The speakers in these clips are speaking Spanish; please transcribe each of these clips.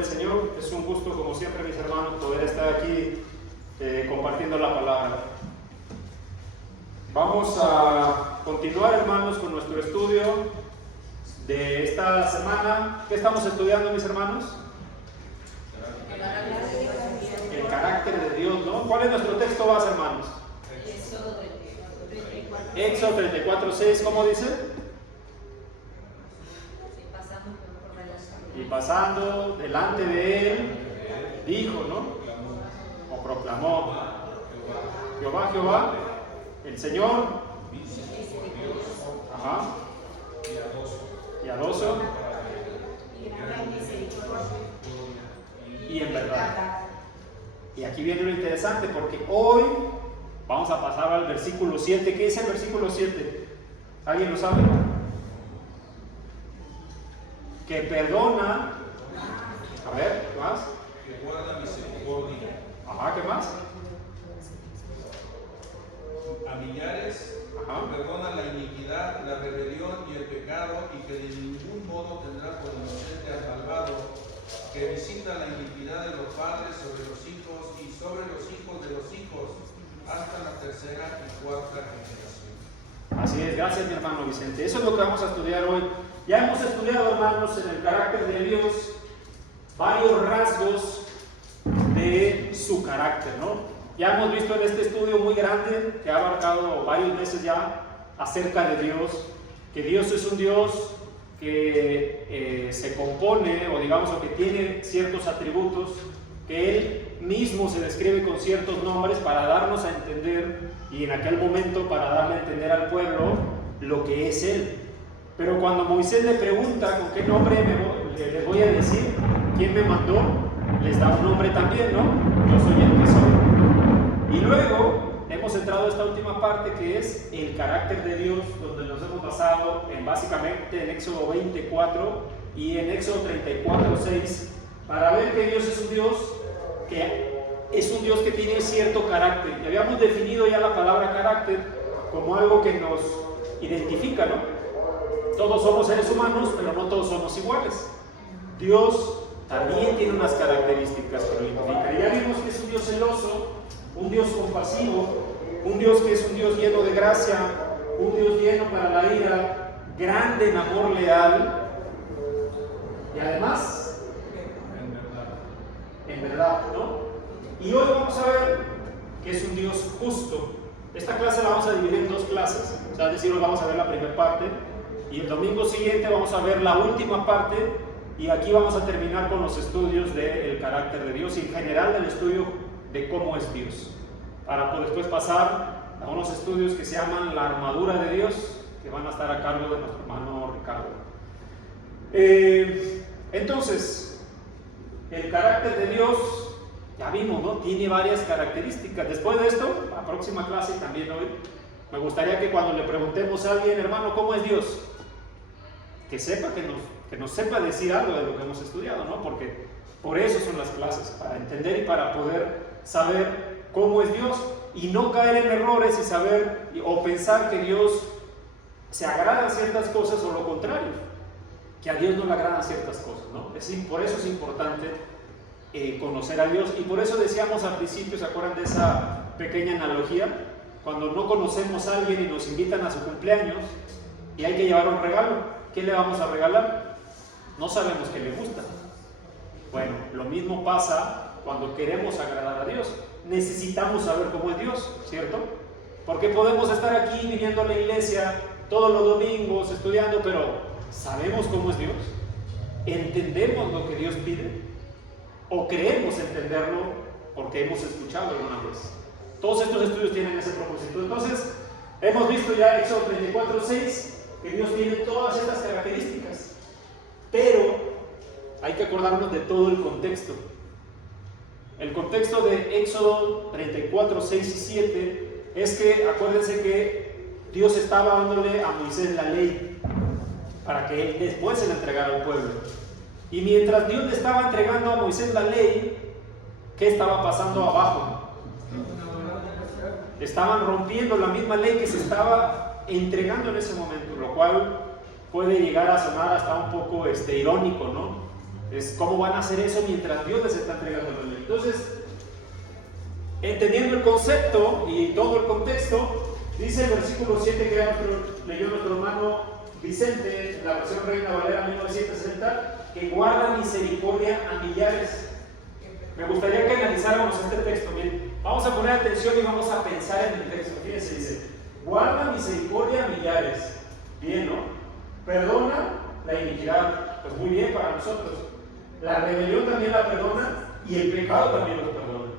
del Señor. Es un gusto, como siempre, mis hermanos, poder estar aquí compartiendo la palabra. Vamos a continuar, hermanos, con nuestro estudio de esta semana. ¿Qué estamos estudiando, mis hermanos? El carácter de Dios, ¿no? ¿Cuál es nuestro texto base, hermanos? Éxodo 34:6, ¿cómo dice? Y pasando delante de él, dijo, ¿no? O proclamó: Jehová, Jehová, el Señor, ajá, piadoso y en verdad. Y aquí viene lo interesante, porque hoy vamos a pasar al versículo 7. ¿Qué dice el versículo 7? ¿Alguien lo sabe? Que perdona. A ver, ¿qué más? Que guarda misericordia. Ajá, ¿qué más? A millares. Ajá. Que perdona la iniquidad, la rebelión y el pecado, y que de ningún modo tendrá por inocente al malvado, que visita la iniquidad de los padres sobre los hijos y sobre los hijos de los hijos, hasta la tercera y cuarta generación. Así es, gracias, mi hermano Vicente. Eso es lo que vamos a estudiar hoy. Ya hemos estudiado, hermanos, en el carácter de Dios varios rasgos de su carácter, ¿no? Ya hemos visto en este estudio muy grande, que ha abarcado varios meses ya, acerca de Dios, que Dios es un Dios que se compone, o digamos, o que tiene ciertos atributos, que Él mismo se describe con ciertos nombres para darnos a entender, y en aquel momento para darle a entender al pueblo lo que es Él. Pero cuando Moisés le pregunta con qué nombre les voy a decir, quién me mandó, les da un nombre también, ¿no? Yo soy el que soy. Y luego hemos entrado a esta última parte, que es el carácter de Dios, donde nos hemos basado básicamente en Éxodo 24 y en Éxodo 34:6, para ver que Dios es un Dios que tiene cierto carácter. Y habíamos definido ya la palabra carácter como algo que nos identifica, ¿no? Todos somos seres humanos, pero no todos somos iguales. Dios también tiene unas características que lo identifican. Y ya vimos que es un Dios celoso, un Dios compasivo, un Dios que es un Dios lleno de gracia, un Dios lleno para la ira, grande en amor leal, y además en verdad, ¿no? Y hoy vamos a ver que es un Dios justo. Esta clase la vamos a dividir en dos clases, o sea, es decir, hoy vamos a ver la primera parte, y el domingo siguiente vamos a ver la última parte, y aquí vamos a terminar con los estudios del carácter de Dios y en general del estudio de cómo es Dios, para después pasar a unos estudios que se llaman la armadura de Dios, que van a estar a cargo de nuestro hermano Ricardo. Entonces, el carácter de Dios, ya vimos, ¿no? Tiene varias características. Después de esto, la próxima clase y también hoy, me gustaría que cuando le preguntemos a alguien, hermano, ¿cómo es Dios?, que sepa, que nos sepa decir algo de lo que hemos estudiado, ¿no? Porque por eso son las clases, para entender y para poder saber cómo es Dios y no caer en errores y saber o pensar que Dios se agrada a ciertas cosas o lo contrario, que a Dios no le agradan ciertas cosas, ¿no? Por eso es importante conocer a Dios, y por eso decíamos al principio, ¿se acuerdan de esa pequeña analogía? Cuando no conocemos a alguien y nos invitan a su cumpleaños y hay que llevar un regalo, ¿qué le vamos a regalar? No sabemos qué le gusta. Bueno, lo mismo pasa cuando queremos agradar a Dios. Necesitamos saber cómo es Dios, ¿cierto? Porque podemos estar aquí viniendo a la iglesia todos los domingos estudiando, pero ¿sabemos cómo es Dios? ¿Entendemos lo que Dios pide? ¿O creemos entenderlo porque hemos escuchado alguna vez? Todos estos estudios tienen ese propósito. Entonces, hemos visto ya Éxodo 34:6, que Dios tiene todas estas características, pero hay que acordarnos de todo el contexto. El contexto de Éxodo 34:6 y 7 es que, acuérdense que Dios estaba dándole a Moisés la ley para que él después se la entregara al pueblo. Y mientras Dios le estaba entregando a Moisés la ley, ¿qué estaba pasando abajo? Estaban rompiendo la misma ley que se estaba entregando en ese momento, lo cual puede llegar a sonar hasta un poco irónico, ¿no? Es cómo van a hacer eso mientras Dios les está entregando la ley. Entonces, entendiendo el concepto y todo el contexto, dice el versículo 7 que leyó nuestro hermano Vicente, la versión Reina Valera 1960, que guarda misericordia a millares. Me gustaría que analizáramos este texto. Bien, vamos a poner atención y vamos a pensar en el texto. Fíjense, dice, guarda misericordia a millares. Bien, ¿no? Perdona la iniquidad. Pues muy bien para nosotros. La rebelión también la perdona y el pecado también lo perdona.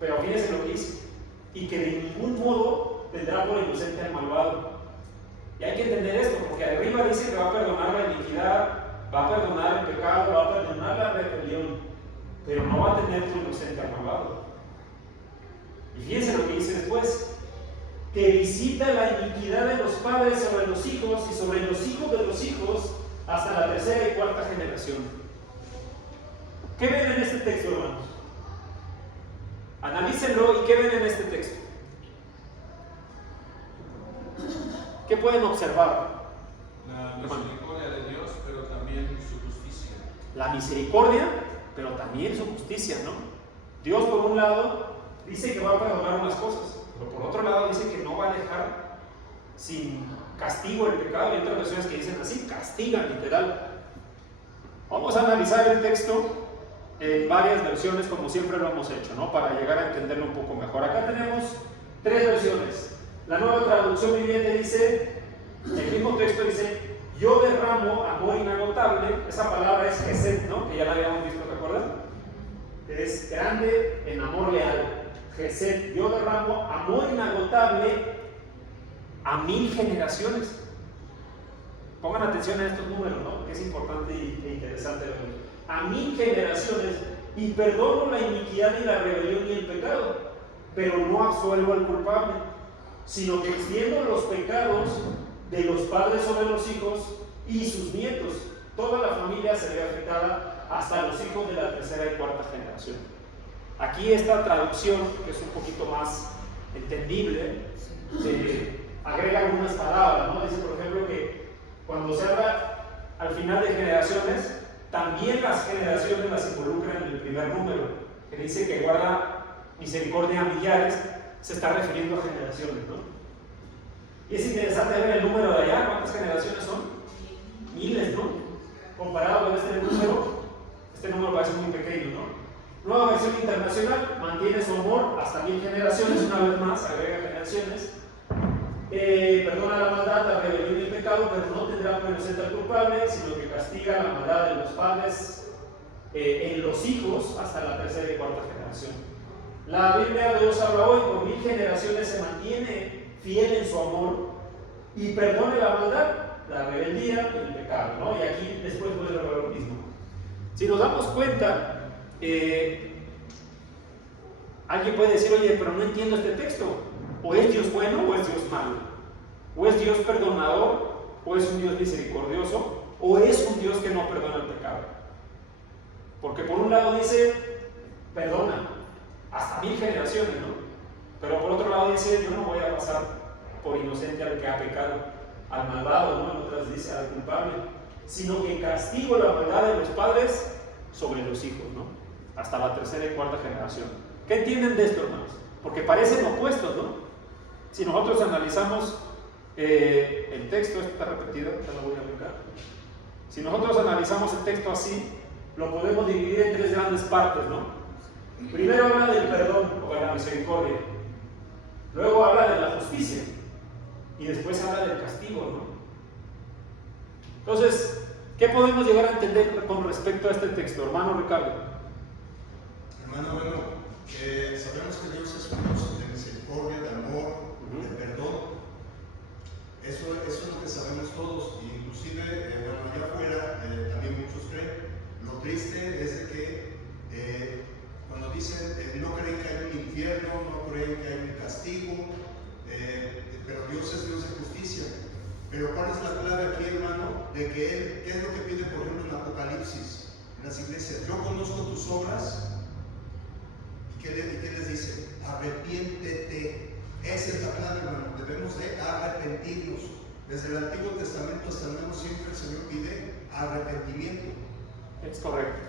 Pero fíjense lo que dice. Y que de ningún modo tendrá por inocente al malvado. Y hay que entender esto, porque arriba dice que va a perdonar la iniquidad, va a perdonar el pecado, va a perdonar la rebelión, pero no va a tener por inocente al malvado. Y fíjense lo que dice después, que visita la iniquidad de los padres sobre los hijos y sobre los hijos de los hijos hasta la tercera y cuarta generación. ¿Qué ven en este texto, hermanos? Analícenlo y ¿qué ven en este texto? ¿Qué pueden observar? La misericordia de Dios, pero también su justicia. La misericordia, pero también su justicia, ¿no? Dios, por un lado, dice que va a perdonar unas cosas, pero por otro lado dice que no va a dejar sin castigo el pecado. Hay otras versiones que dicen así, castiga, literal. Vamos a analizar el texto en varias versiones, como siempre lo hemos hecho, ¿no? Para llegar a entenderlo un poco mejor. Acá tenemos tres versiones. La Nueva Traducción Viviente dice, el mismo texto dice, yo derramo amor inagotable. Esa palabra es Gesed, ¿no? Que ya la habíamos visto, ¿recuerdan? Es grande en amor leal. Gesed, yo derramo amor inagotable a 1000 generaciones. Pongan atención a estos números, ¿no? Que es importante e interesante verlo. A 1000 generaciones, y perdono la iniquidad y la rebelión y el pecado, pero no absuelvo al culpable, sino que extiendo los pecados de los padres sobre los hijos y sus nietos. Toda la familia se ve afectada hasta los hijos de la tercera y cuarta generación. Aquí esta traducción, que es un poquito más entendible, agrega algunas palabras, ¿no? Dice, por ejemplo, que cuando se habla al final de generaciones, también las generaciones las involucran en el primer número, que dice que guarda misericordia a millares, se está refiriendo a generaciones, ¿no? Y es interesante ver el número de allá. ¿Cuántas generaciones son? Miles, ¿no? Comparado con este número parece muy pequeño, ¿no? Nueva Versión Internacional mantiene su amor hasta 1000 generaciones, una vez más, agrega generaciones. Perdona la maldad, la rebelión y el pecado, pero no tendrá por inocente al culpable, sino que castiga la maldad de los padres en los hijos hasta la tercera y cuarta generación. La Biblia de Dios habla hoy, por 1000 generaciones se mantiene fiel en su amor y perdona la maldad, la rebeldía y el pecado, ¿no? Y aquí después vuelve a ver lo mismo. Si nos damos cuenta, alguien puede decir, oye, pero no entiendo este texto. O es Dios bueno o es Dios malo. O es Dios perdonador o es un Dios misericordioso o es un Dios que no perdona el pecado. Porque por un lado dice, perdona hasta 1000 generaciones, ¿no? Pero por otro lado dice, yo no voy a pasar por inocente al que ha pecado, al malvado, ¿no? En otras dice, al culpable, sino que castigo la maldad de los padres sobre los hijos, ¿no? Hasta la tercera y cuarta generación. ¿Qué entienden de esto, hermanos? Porque parecen opuestos, ¿no? Si nosotros analizamos el texto, esto está repetido, ya lo voy a aplicar. Si nosotros analizamos el texto así, lo podemos dividir en tres grandes partes, ¿no? Primero habla del perdón o de la misericordia, luego habla de la justicia y después habla del castigo, ¿no? Entonces, ¿qué podemos llegar a entender con respecto a este texto, hermano Ricardo? Hermano, bueno, sabemos que Dios es un Dios de misericordia, de amor, de perdón. Eso es lo que sabemos todos, inclusive, bueno, allá afuera también muchos creen. Lo triste es de que cuando dicen no creen que hay un infierno, no creen que hay un castigo, pero Dios es Dios de justicia. Pero ¿cuál es la clave aquí, hermano? De que Él, ¿qué es lo que pide, por ejemplo, en Apocalipsis, en las iglesias? Yo conozco tus obras. ¿Y qué les dice? Arrepiéntete. Esa es la clave, hermano. Debemos de arrepentirnos. Desde el Antiguo Testamento hasta el Nuevo siempre el Señor pide arrepentimiento. Es correcto.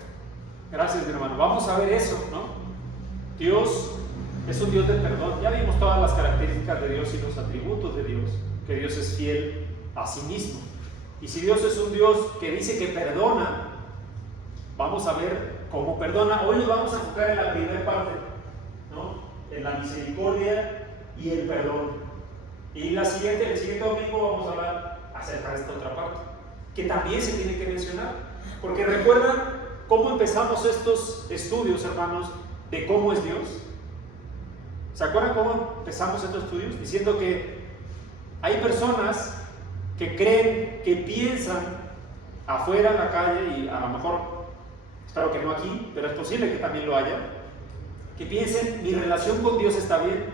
Gracias, mi hermano. Vamos a ver eso, ¿no? Dios es un Dios de perdón. Ya vimos todas las características de Dios y los atributos de Dios, que Dios es fiel a sí mismo. Y si Dios es un Dios que dice que perdona, vamos a ver cómo perdona. Hoy nos vamos a enfocar en la primera parte, ¿no? En la misericordia y el perdón. Y el siguiente domingo vamos a hablar acerca de esta otra parte, que también se tiene que mencionar. Porque recuerdan cómo empezamos estos estudios, hermanos, de cómo es Dios. ¿Se acuerdan cómo empezamos estos estudios? Diciendo que hay personas que creen, que piensan afuera en la calle, y a lo mejor, espero que no aquí, pero es posible que también lo haya, que piensen, mi relación con Dios está bien,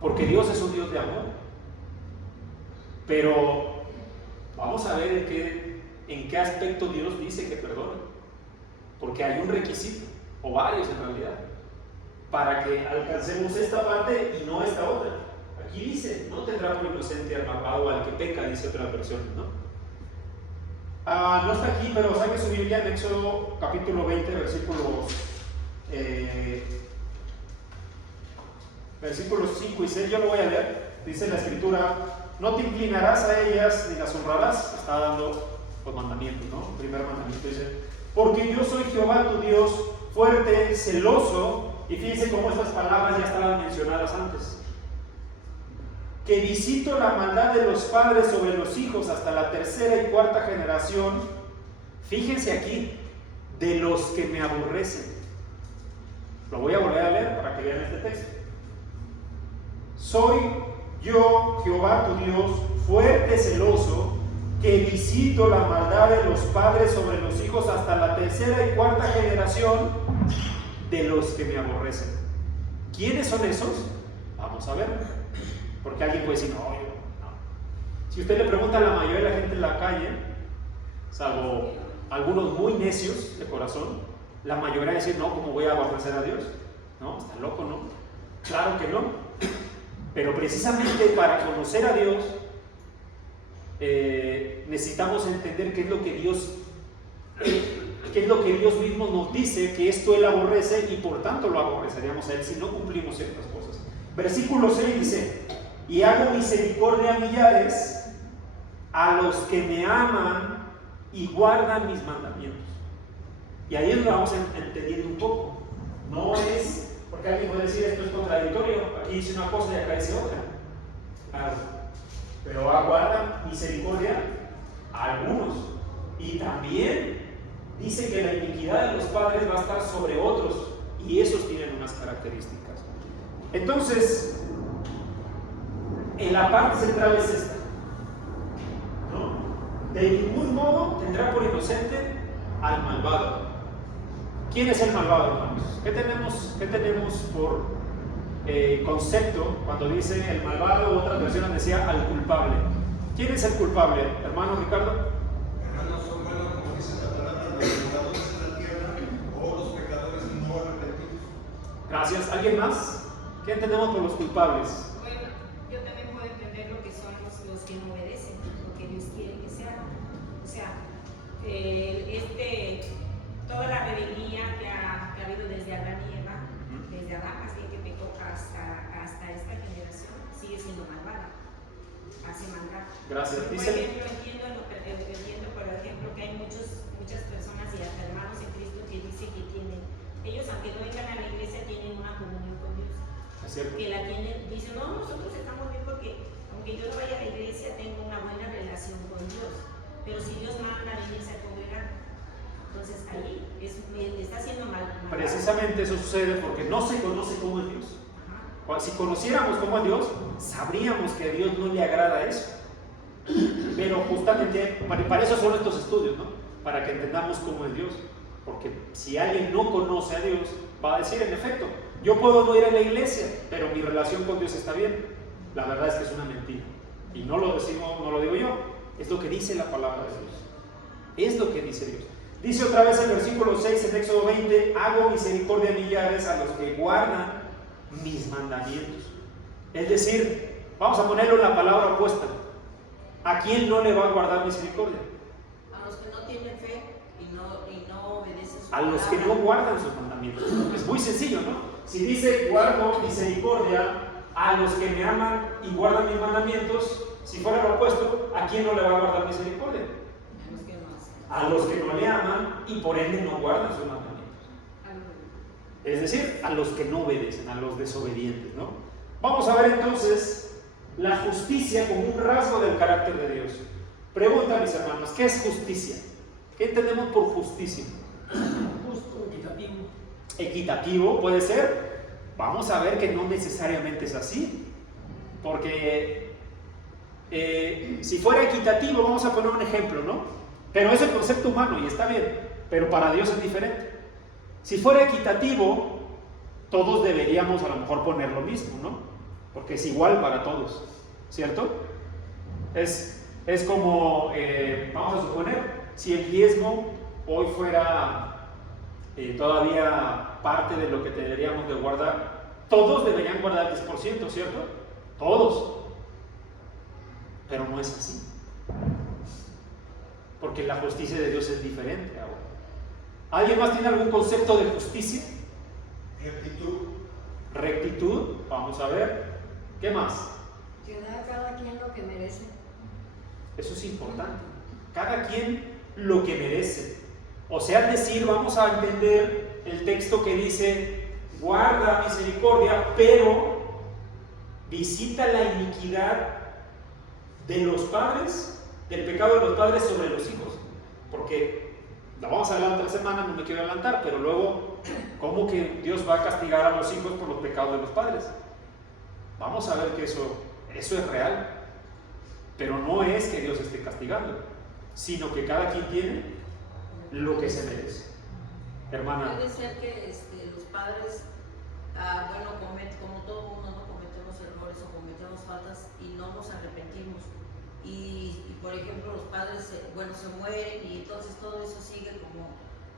porque Dios es un Dios de amor. Pero vamos a ver en qué aspecto Dios dice que perdona, porque hay un requisito, o varios en realidad, para que alcancemos esta parte y no esta otra. Aquí dice, no tendrá por inocente al malvado o al que peca, dice otras versiones, ¿no? No está aquí, pero saque su Biblia en Éxodo capítulo 20, versículos 5 y 6, yo lo voy a leer. Dice la Escritura, no te inclinarás a ellas ni las honrarás. Está dando los mandamientos, ¿no? El primer mandamiento dice, porque yo soy Jehová tu Dios, fuerte, celoso, y fíjense cómo estas palabras ya estaban mencionadas antes, que visito la maldad de los padres sobre los hijos hasta la tercera y cuarta generación. Fíjense aquí, de los que me aborrecen. Lo voy a volver a leer para que vean este texto. Soy yo, Jehová tu Dios, fuerte, celoso, que visito la maldad de los padres sobre los hijos hasta la tercera y cuarta generación de los que me aborrecen. ¿Quiénes son esos? Vamos a ver. Porque alguien puede decir, no, yo no. Si usted le pregunta a la mayoría de la gente en la calle, salvo algunos muy necios de corazón, la mayoría va a decir, no, ¿cómo voy a aborrecer a Dios? No, está loco, ¿no? Claro que no. Pero precisamente para conocer a Dios, necesitamos entender qué es lo que Dios mismo nos dice, que esto Él aborrece, y por tanto lo aborreceríamos a Él si no cumplimos ciertas cosas. Versículo 6 dice, y hago misericordia a millares, a los que me aman y guardan mis mandamientos. Y ahí lo vamos entendiendo un poco. No es, porque alguien puede decir, esto es contradictorio, aquí dice una cosa y acá dice otra. Claro, pero guardan misericordia a algunos. Y también dice que la iniquidad de los padres va a estar sobre otros, y esos tienen unas características. Entonces, en la parte central es esta, ¿no? De ningún modo tendrá por inocente al malvado. ¿Quién es el malvado, hermanos? ¿Qué tenemos por concepto cuando dice el malvado? Otras versiones decía al culpable. ¿Quién es el culpable, hermano Ricardo? Hermanos, son buenos, como dice la palabra, los pecadores en la tierra o los pecadores no arrepentidos. Gracias. ¿Alguien más? ¿Qué entendemos por los culpables? Bueno, yo también puedo entender lo que son los que no obedecen, lo que Dios quiere que se haga. O sea, toda la rebeldía que ha habido desde Adán y Eva, desde Adán, así que pecó hasta esta generación, sigue siendo malvada, hace maldad. Gracias. Por ejemplo, entiendo, por ejemplo, que hay muchas personas y hasta hermanos en Cristo que dicen que ellos aunque no vengan a la iglesia tienen una comunión con Dios. Es cierto. Que la tienen, dicen, no, nosotros estamos bien porque aunque yo no vaya a la iglesia tengo una buena relación con Dios, pero si Dios manda a venirse a congregar, entonces ahí está haciendo mal. Precisamente eso sucede porque no se conoce cómo es Dios. Si conociéramos cómo es Dios, sabríamos que a Dios no le agrada eso. Pero justamente para eso son estos estudios, ¿no? Para que entendamos cómo es Dios. Porque si alguien no conoce a Dios, va a decir, en efecto, yo puedo no ir a la iglesia, pero mi relación con Dios está bien. La verdad es que es una mentira. Y no lo digo yo, es lo que dice la palabra de Dios. Es lo que dice Dios. Dice otra vez el versículo 6 en Éxodo 20, hago misericordia a millares a los que guardan mis mandamientos. Es decir, vamos a ponerlo en la palabra opuesta. ¿A quién no le va a guardar misericordia? A los que no tienen fe y no obedecen su A los que no palabra. guardan sus mandamientos. Es muy sencillo, ¿no? Si dice guardo misericordia a los que me aman y guardan mis mandamientos, si fuera lo opuesto, ¿a quién no le va a guardar misericordia? A los que no hacen. A los que no le aman y por ende no guardan sus mandamientos. Es decir, a los que no obedecen, a los desobedientes, ¿no? Vamos a ver entonces la justicia como un rasgo del carácter de Dios. Pregunta, mis hermanos, ¿qué es justicia? ¿Qué entendemos por justicia? Justo, equitativo. Equitativo puede ser. Vamos a ver que no necesariamente es así, porque si fuera equitativo, vamos a poner un ejemplo, ¿no? Pero es el concepto humano y está bien, pero para Dios es diferente. Si fuera equitativo, todos deberíamos a lo mejor poner lo mismo, ¿no? Porque es igual para todos, ¿cierto? Es como, vamos a suponer, si el diezmo hoy fuera todavía parte de lo que deberíamos de guardar, todos deberían guardar el 10%, ¿cierto? Todos. Pero no es así. Porque la justicia de Dios es diferente ahora. ¿Alguien más tiene algún concepto de justicia? Rectitud. Rectitud, vamos a ver. ¿Qué más? Que da a cada quien lo que merece. Eso es importante. Cada quien lo que merece. O sea, es decir, vamos a entender el texto que dice, guarda misericordia, pero visita la iniquidad de los padres, del pecado de los padres sobre los hijos. Porque la vamos a ver la otra semana, no me quiero adelantar, pero luego, ¿cómo que Dios va a castigar a los hijos por los pecados de los padres? Vamos a ver que eso es real. Pero no es que Dios esté castigando, sino que cada quien tiene lo que se merece. Hermana. Puede ser que los padres, como todo mundo, no cometemos errores o cometemos faltas y no nos arrepentimos. Y por ejemplo, los padres se mueren y entonces todo eso sigue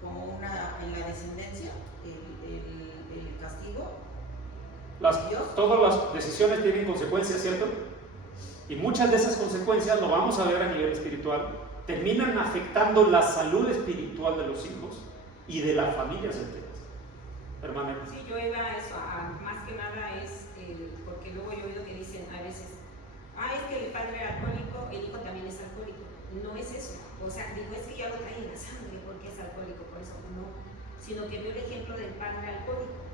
como en la descendencia, el castigo. Todas las decisiones tienen consecuencias, ¿cierto? Y muchas de esas consecuencias, lo vamos a ver a nivel espiritual, terminan afectando la salud espiritual de los hijos y de las familias enteras. Hermana. Sí, yo iba a eso, más que nada es, porque luego yo he oído que dicen a veces, es que el padre era alcohólico, el hijo también es alcohólico. No es eso, o sea, digo, es que ya lo trae en la sangre porque es alcohólico, por eso no, sino que veo el ejemplo del padre alcohólico.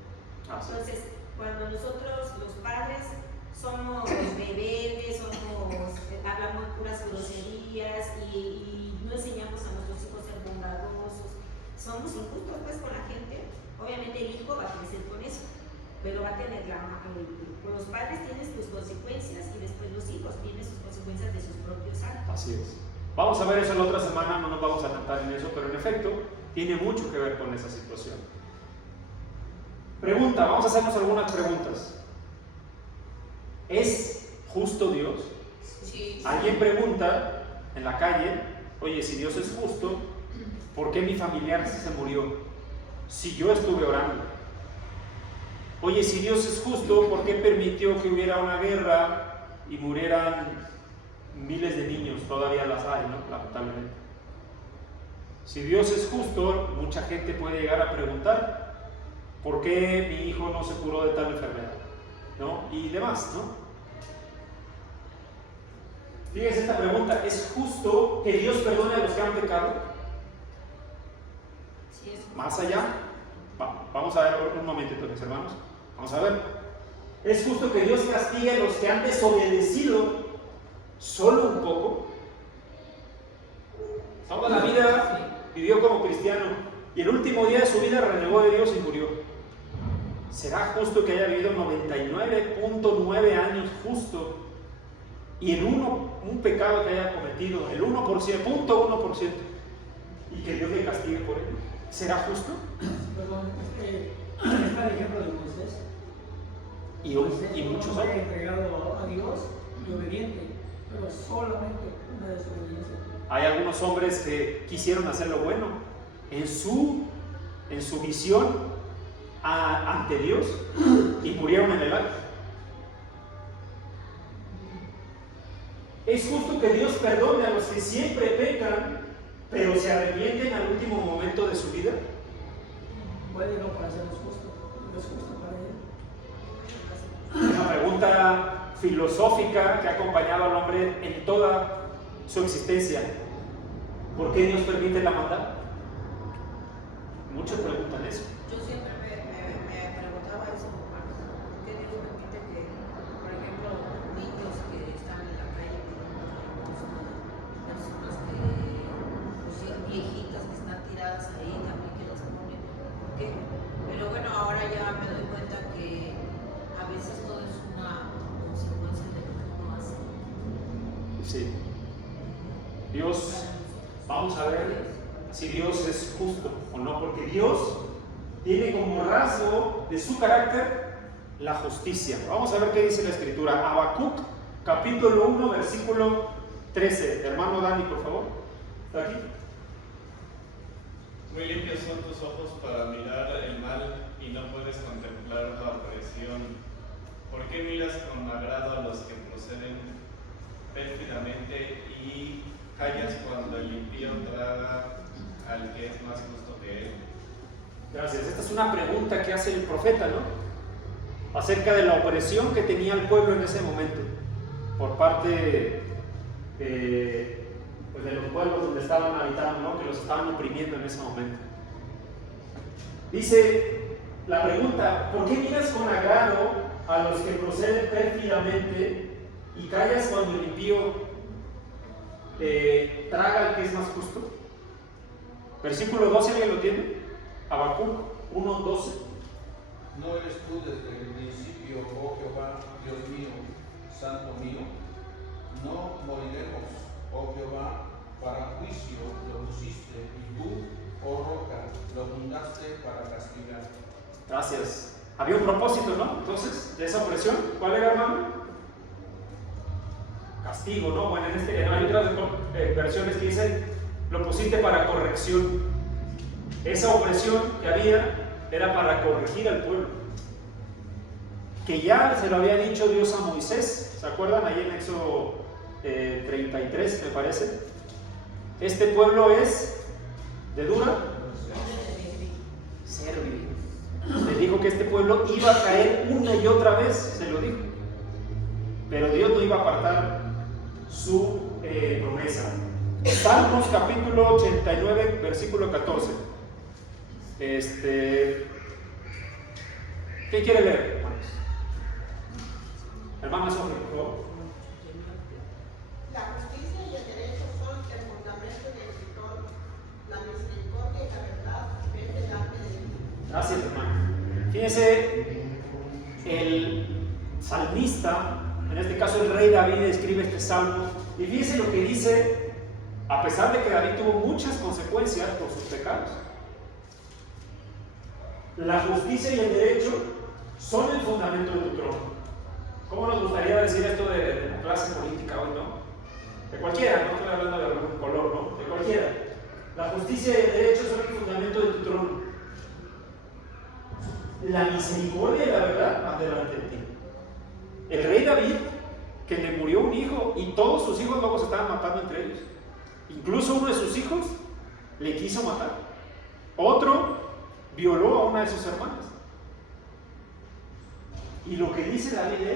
Entonces, cuando nosotros, los padres, somos rebeldes, hablamos puras groserías y no enseñamos a nuestros hijos a ser bondadosos, somos injustos pues con la gente, obviamente el hijo va a crecer con eso, pero va a tener los padres tienen sus consecuencias y después los hijos tienen sus consecuencias de sus propios actos. Así es. Vamos a ver eso la otra semana, no nos vamos a adelantar en eso, pero en efecto tiene mucho que ver con esa situación. Pregunta, vamos a hacernos algunas preguntas. ¿Es justo Dios? Sí. Alguien pregunta en la calle, oye, si Dios es justo, ¿por qué mi familiar se murió? Si yo estuve orando. Oye, si Dios es justo, ¿por qué permitió que hubiera una guerra y murieran miles de niños? Todavía las hay, ¿no? Lamentablemente. Si Dios es justo, mucha gente puede llegar a preguntar, ¿por qué mi hijo no se curó de tal enfermedad? ¿No? Y demás, ¿no? Fíjense esta pregunta, ¿es justo que Dios perdone a los que han pecado? Sí, es Más allá, vamos a ver un momentito, mis hermanos, vamos a ver. ¿Es justo que Dios castigue a los que han desobedecido solo un poco? Toda la vida vivió como cristiano y el último día de su vida renegó de Dios y murió. ¿Será justo que haya vivido 99.9 años justo y un pecado que haya cometido, el 1%, y que Dios le castigue por él? ¿Será justo? Perdón, está el ejemplo de Moisés. Y muchos fue otros. entregado a Dios y obediente, pero solamente una desobediencia. Hay algunos hombres que quisieron hacer lo bueno en su visión ante Dios y murieron en el acto. ¿Es justo que Dios perdone a los que siempre pecan, pero se arrepienten al último momento de su vida. Puede no parecernos justo, no es justo para él. Una pregunta filosófica que ha acompañado al hombre en toda su existencia. ¿Por qué Dios permite la maldad? Muchos preguntan eso. Yo siempre me preguntaba eso, ¿por qué Dios permite que, por ejemplo, niños que están en la calle pidiendo limosna, personas que, pues, viejitas que están tiradas ahí, también que las ponen? ¿Por qué? Pero bueno, ahora ya me doy cuenta que a veces todo es una consecuencia de lo que uno hace. Sí. Dios, vamos a ver si Dios es justo o no, porque Dios tiene como rasgo de su carácter la justicia. Vamos a ver qué dice la Escritura. Habacuc, capítulo 1, versículo 13. Hermano Dani, por favor. ¿Está aquí? Muy limpios son tus ojos para mirar el mal y no puedes contemplar la opresión. ¿Por qué miras con agrado a los que proceden pérfidamente y callas cuando el impío traga al que es más justo que él? Gracias. Esta es una pregunta que hace el profeta, ¿no? Acerca de la opresión que tenía el pueblo en ese momento por parte pues de los pueblos donde estaban habitando, ¿no? Que los estaban oprimiendo en ese momento. Dice la pregunta: ¿por qué miras con agrado a los que proceden pérfidamente y callas cuando el impío traga al que es más justo? Versículo 12, ¿alguien lo tiene? Habacuc 1:12. ¿No eres tú desde el principio, oh Jehová, Dios mío, santo mío? No moriremos, oh Jehová, para juicio lo pusiste, y tú, oh roca, lo fundaste para castigar. Gracias. Había un propósito, ¿no? Entonces, de esa opresión, ¿cuál era, hermano? Castigo, ¿no? Bueno, hay otras versiones que dicen, lo pusiste para corrección. Esa opresión que había era para corregir al pueblo. Que ya se lo había dicho Dios a Moisés, ¿se acuerdan? Ahí en Éxodo 33, me parece. Este pueblo es de dura servil. Le dijo que este pueblo iba a caer una y otra vez, se lo dijo. Pero Dios no iba a apartar su promesa. Salmos capítulo 89, versículo 14. ¿Qué quiere leer, hermanos? Hermana Sofía, por favor. La justicia y el derecho son el fundamento del escritor. La misericordia y la verdad ven delante de ti. Gracias, hermano. Fíjense, el salmista, en este caso el rey David, escribe este salmo. Y fíjense lo que dice, a pesar de que David tuvo muchas consecuencias por sus pecados. La justicia y el derecho son el fundamento de tu trono. ¿Cómo nos gustaría decir esto de la clase política hoy, no? De cualquiera, no estoy hablando de algún color, ¿no? De cualquiera. La justicia y el derecho son el fundamento de tu trono. La misericordia y la verdad van delante de ti. El rey David, que le murió un hijo y todos sus hijos luego se estaban matando entre ellos. Incluso uno de sus hijos le quiso matar. Otro violó a una de sus hermanas. Y lo que dice David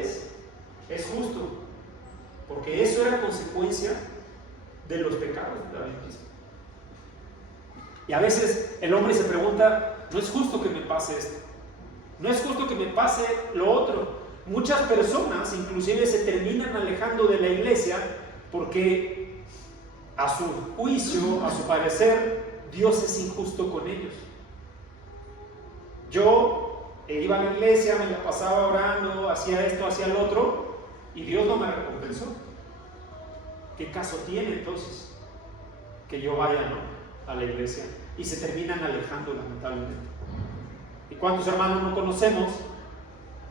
es justo, porque eso era consecuencia de los pecados de David mismo. Y a veces el hombre se pregunta, no es justo que me pase esto, no es justo que me pase lo otro. Muchas personas inclusive se terminan alejando de la iglesia porque a su juicio, a su parecer, Dios es injusto con ellos. Yo iba a la iglesia, me la pasaba orando, hacía esto, hacía lo otro, y Dios no me recompensó. ¿Qué caso tiene entonces que yo vaya, ¿no?, a la iglesia? Y se terminan alejando, lamentablemente. ¿Y cuántos hermanos no conocemos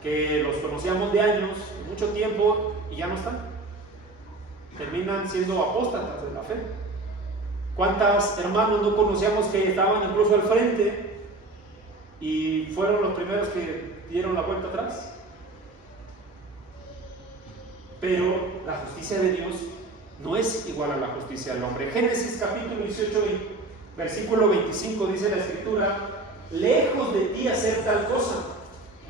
que los conocíamos de años, de mucho tiempo, y ya no están? Terminan siendo apóstatas de la fe. ¿Cuántos hermanos no conocíamos que estaban incluso al frente y fueron los primeros que dieron la vuelta atrás? Pero la justicia de Dios no es igual a la justicia del hombre. Génesis capítulo 18, versículo 25 dice la escritura: lejos de ti hacer tal cosa,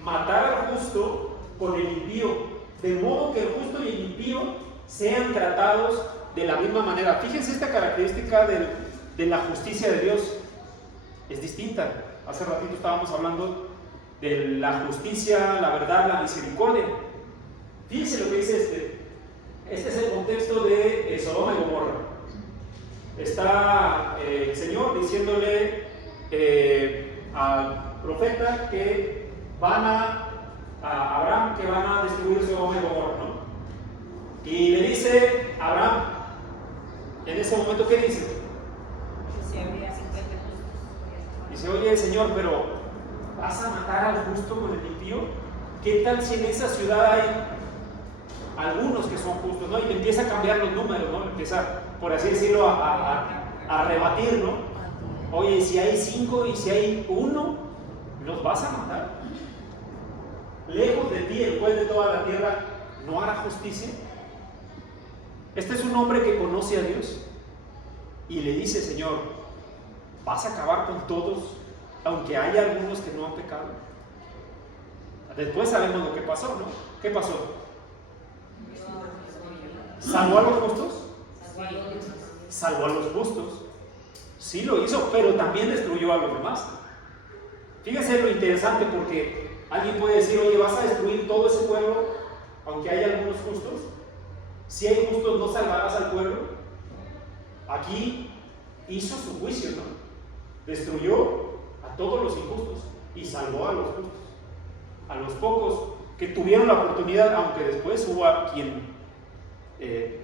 matar al justo con el impío, de modo que el justo y el impío sean tratados de la misma manera. Fíjense, esta característica de la justicia de Dios es distinta. Hace ratito estábamos hablando de la justicia, la verdad, la misericordia. Fíjense lo que dice este es el contexto de Sodoma y Gomorra. Está el Señor diciéndole al profeta que van a Abraham que van a destruir Sodoma y Gomorra, ¿no? Y le dice a Abraham, en ese momento, ¿qué dice? Si habría 50 justos. Dice: oye, Señor, pero ¿vas a matar al justo con el impío? ¿Qué tal si en esa ciudad hay algunos que son justos, ¿no? Y empieza a cambiar los números, ¿no? Empieza, por así decirlo, a rebatir, ¿no? Oye, si hay 5 y si hay 1, ¿los vas a matar? Lejos de ti, el juez de toda la tierra, ¿no hará justicia? Este es un hombre que conoce a Dios y le dice: Señor, ¿vas a acabar con todos, aunque haya algunos que no han pecado? Después sabemos lo que pasó, ¿no? ¿Qué pasó? ¿Salvó a los justos? Salvó a los justos. Sí lo hizo, pero también destruyó a los demás. Fíjense lo interesante, porque alguien puede decir: oye, ¿vas a destruir todo ese pueblo aunque haya algunos justos? Si hay justos, ¿no salvarás al pueblo? Aquí hizo su juicio, ¿no? Destruyó a todos los injustos y salvó a los justos, a los pocos que tuvieron la oportunidad, aunque después hubo a quien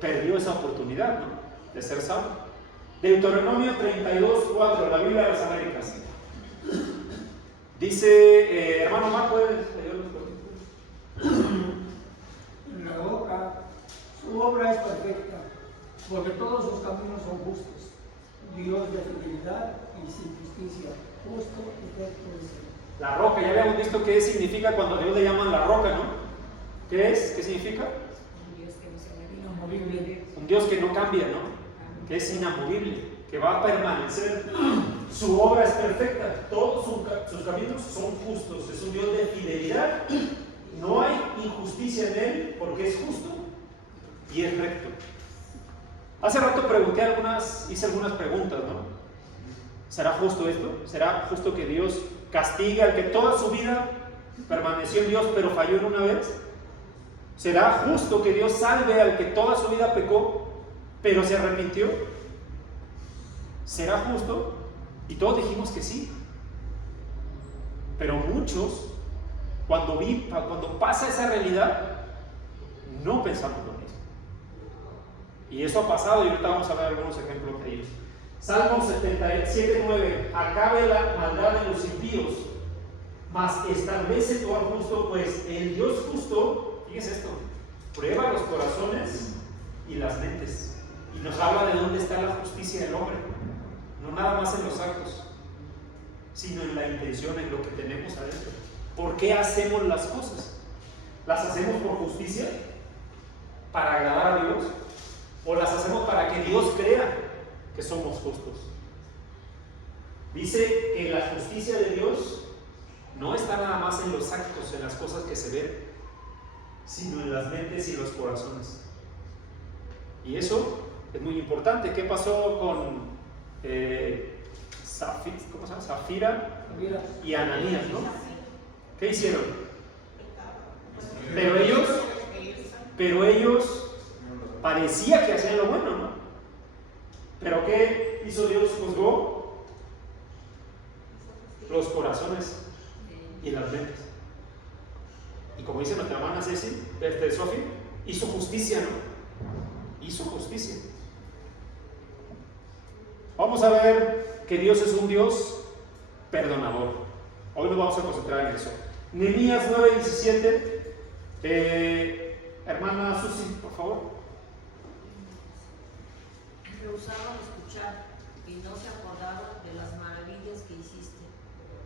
perdió esa oportunidad, ¿no? De ser salvo. Deuteronomio 32:4, la Biblia de las Américas. Dice, hermano Mar, ¿puedes leer los versículos? La boca, su obra es perfecta, porque todos sus caminos son justos. Dios de fidelidad y sin justicia, justo y recto es Él. La roca, ya habíamos visto qué significa cuando a Dios le llaman la roca, ¿no? ¿Qué es? ¿Qué significa? Un Dios que no se mueve. Inamovible. Un Dios que no cambia, ¿no? Que es inamovible, que va a permanecer. Su obra es perfecta, todos sus caminos son justos. Es un Dios de fidelidad. No hay injusticia en Él porque es justo y es recto. Hace rato hice algunas preguntas, ¿no? ¿Será justo esto? ¿Será justo que Dios castiga al que toda su vida permaneció en Dios pero falló en una vez? ¿Será justo que Dios salve al que toda su vida pecó pero se arrepintió? ¿Será justo? Y todos dijimos que sí. Pero muchos, cuando pasa esa realidad, no pensamos lo mismo. Y eso ha pasado, y ahorita vamos a ver algunos ejemplos de ellos. Salmo 77:9: acabe la maldad de los impíos, mas establece todo al justo, pues el Dios justo, fíjense esto, prueba los corazones y las mentes. Y nos habla de dónde está la justicia del hombre. No nada más en los actos, sino en la intención, en lo que tenemos adentro. ¿Por qué hacemos las cosas? ¿Las hacemos por justicia? ¿Para agradar a Dios? ¿O las hacemos para que Dios crea que somos justos? Dice que la justicia de Dios no está nada más en los actos, en las cosas que se ven, sino en las mentes y los corazones. Y eso es muy importante. ¿Qué pasó con Zafira y Ananías, ¿no? ¿Qué hicieron? Pero ellos parecía que hacían lo bueno, ¿no? Pero ¿qué hizo Dios? Juzgó los corazones y las mentes. Y como dice nuestra hermana Ceci, Sofi, hizo justicia, ¿no? Hizo justicia. Vamos a ver que Dios es un Dios perdonador. Hoy nos vamos a concentrar en eso. Nehemías 9:17. Hermana Susi, por favor. Rehusaron escuchar y no se acordaron de las maravillas que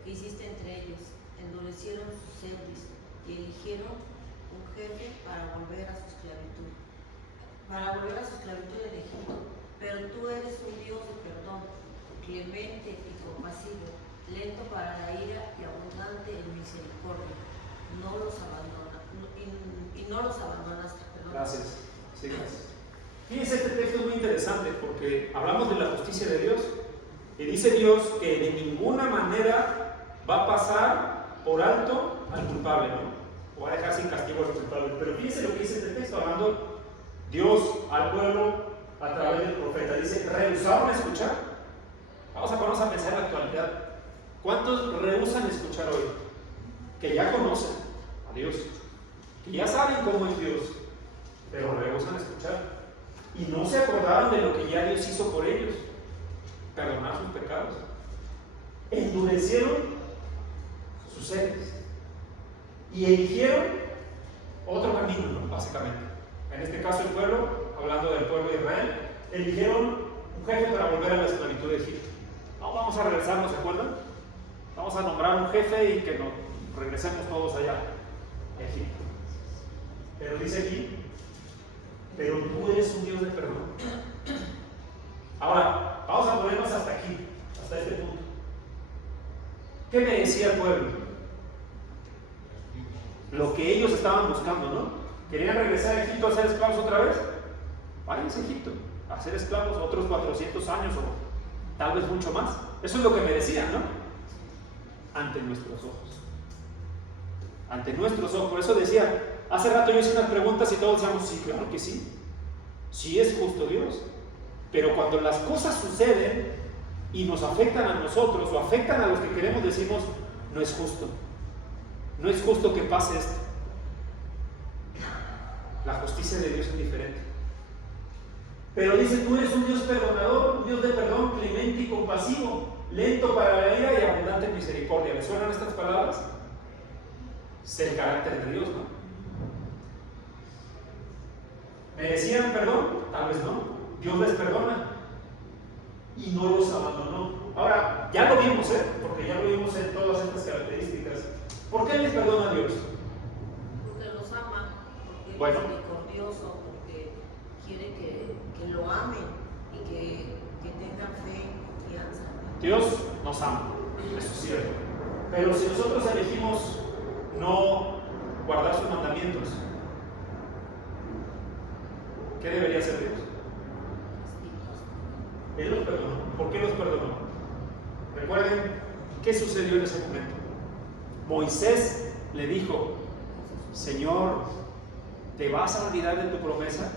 hiciste entre ellos. Endurecieron sus cerviz y eligieron un jefe para volver a su esclavitud. para volver a su esclavitud en Egipto, pero tú eres un Dios de perdón, clemente y compasivo, lento para la ira y abundante en misericordia. No los abandonaste. Perdón. Gracias. Sí, gracias. Fíjense, este texto es muy interesante porque hablamos de la justicia de Dios y dice Dios que de ninguna manera va a pasar por alto al culpable, ¿no? O va a dejar sin castigo al culpable. Pero fíjense lo que dice este texto, hablando Dios al pueblo a través del profeta. Dice, ¿rehusaron escuchar? Vamos a ponernos a pensar en la actualidad. ¿Cuántos rehusan escuchar hoy? Que ya conocen a Dios, que ya saben cómo es Dios, pero rehusan escuchar. Y no se acordaron de lo que ya Dios hizo por ellos, perdonar sus pecados. Endurecieron sus seres y eligieron otro camino, ¿no? Básicamente. En este caso el pueblo, hablando del pueblo de Israel, eligieron un jefe para volver a la esclavitud de Egipto. No vamos a regresarnos, ¿se acuerdan? Vamos a nombrar un jefe y que nos regresemos todos allá a Egipto. Pero dice aquí, pero tú eres un Dios de perdón. Ahora, vamos a ponernos hasta aquí, hasta este punto. ¿Qué me decía el pueblo? Lo que ellos estaban buscando, ¿no? ¿Querían regresar a Egipto a ser esclavos otra vez? Váyanse a Egipto, a ser esclavos otros 400 años o tal vez mucho más. Eso es lo que me decían, ¿no? Ante nuestros ojos. Ante nuestros ojos. Por eso decía, hace rato yo hice unas preguntas y todos decíamos, sí, claro que sí. Sí es justo Dios. Pero cuando las cosas suceden y nos afectan a nosotros o afectan a los que queremos, decimos, no es justo. No es justo que pase esto. La justicia de Dios es diferente. Pero dice, tú eres un Dios perdonador, un Dios de perdón, clemente y compasivo, lento para la ira y abundante en misericordia. ¿Les suenan estas palabras? Es el carácter de Dios, ¿no? ¿Merecían perdón? Tal vez no. Dios les perdona y no los abandonó. Ahora, ya lo vimos, porque ya lo vimos en todas estas características. ¿Por qué les perdona Dios? Porque los ama, porque Bueno. es misericordioso, porque quiere que lo amen y que tengan fe y confianza. Dios nos ama, eso es cierto. Pero si nosotros elegimos no guardar sus mandamientos, ¿qué debería hacer Dios? Él los perdonó. ¿Por qué los perdonó? Recuerden qué sucedió en ese momento. Moisés le dijo, Señor, ¿te vas a olvidar de tu promesa?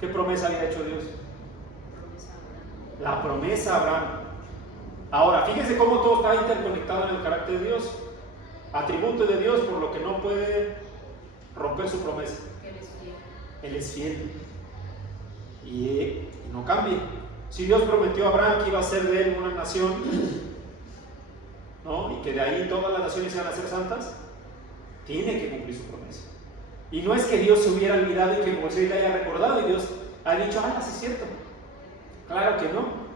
¿Qué promesa había hecho Dios? La promesa a Abraham. Ahora, fíjense cómo todo está interconectado en el carácter de Dios. Atributo de Dios por lo que no puede romper su promesa. Él es fiel. Y no cambia. Si Dios prometió a Abraham que iba a ser de él una nación, ¿no? Y que de ahí todas las naciones iban a ser santas, tiene que cumplir su promesa. Y no es que Dios se hubiera olvidado y que Moisés le haya recordado y Dios ha dicho, ah, sí es cierto. Claro que no.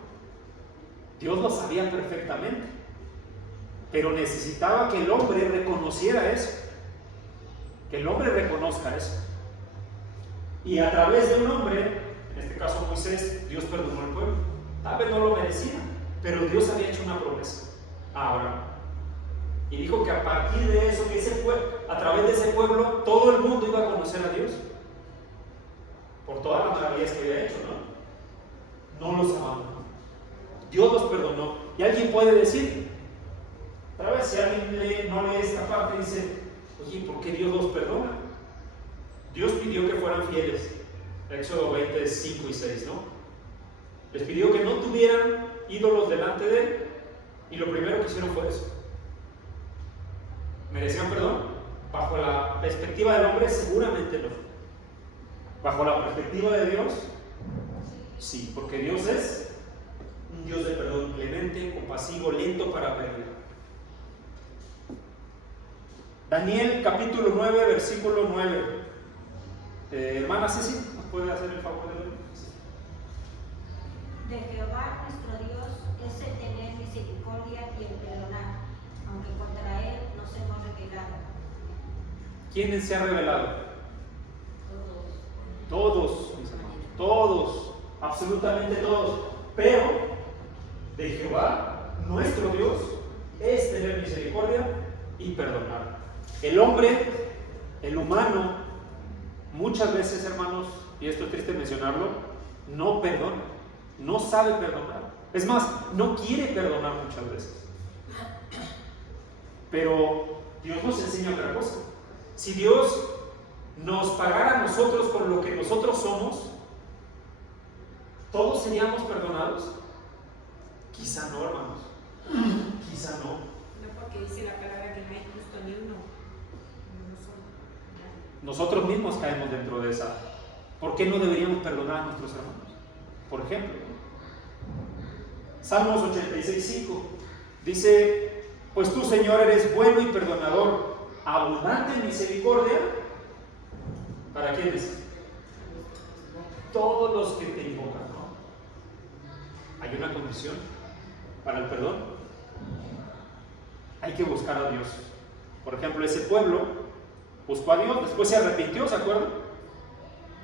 Dios lo sabía perfectamente. Pero necesitaba que el hombre reconociera eso. Que el hombre reconozca eso. Y a través de un hombre, en este caso Moisés, Dios perdonó al pueblo. Tal vez no lo merecía, pero Dios había hecho una promesa a Abraham. Y dijo que a partir de eso, a través de ese pueblo, todo el mundo iba a conocer a Dios. Por todas las maravillas que había hecho, ¿no? No los abandonó. Dios los perdonó. Y alguien puede decir, otra vez, si alguien no lee esta parte, dice, oye, ¿por qué Dios los perdona? Dios pidió que fueran fieles. Éxodo 20, 5 y 6, ¿no? Les pidió que no tuvieran ídolos delante de él. Y lo primero que hicieron fue eso. ¿Merecían perdón? Bajo la perspectiva del hombre, seguramente no. Bajo la perspectiva de Dios, sí, porque Dios es un Dios de perdón, clemente, compasivo, lento para pedir. Daniel capítulo 9, versículo 9. Hermana Ceci, ¿nos puede hacer el favor de leer? De Jehová nuestro Dios es el tener misericordia y el perdonar, aunque contra él nos hemos rebelado. ¿Quién se ha revelado? Todos, mis hermanos. todos, absolutamente todos. Pero de Jehová, nuestro Dios, es tener misericordia y perdonar. El hombre, el humano, muchas veces, hermanos, y esto es triste mencionarlo, no perdona, no sabe perdonar. Es más, no quiere perdonar muchas veces. Pero Dios nos enseña otra cosa. Si Dios nos pagara a nosotros con lo que nosotros somos, ¿todos seríamos perdonados? Quizá no, hermanos. Quizá no. No, porque dice la palabra que no hay justo ni uno. No somos. Nosotros mismos caemos dentro de esa. ¿Por qué no deberíamos perdonar a nuestros hermanos? Por ejemplo, Salmos 86:5 dice: pues tú, Señor, eres bueno y perdonador, abundante en misericordia. ¿Para quiénes? Todos los que te invocan, ¿no? Hay una condición para el perdón. Hay que buscar a Dios. Por ejemplo, ese pueblo buscó a Dios, después se arrepintió, ¿se acuerdan?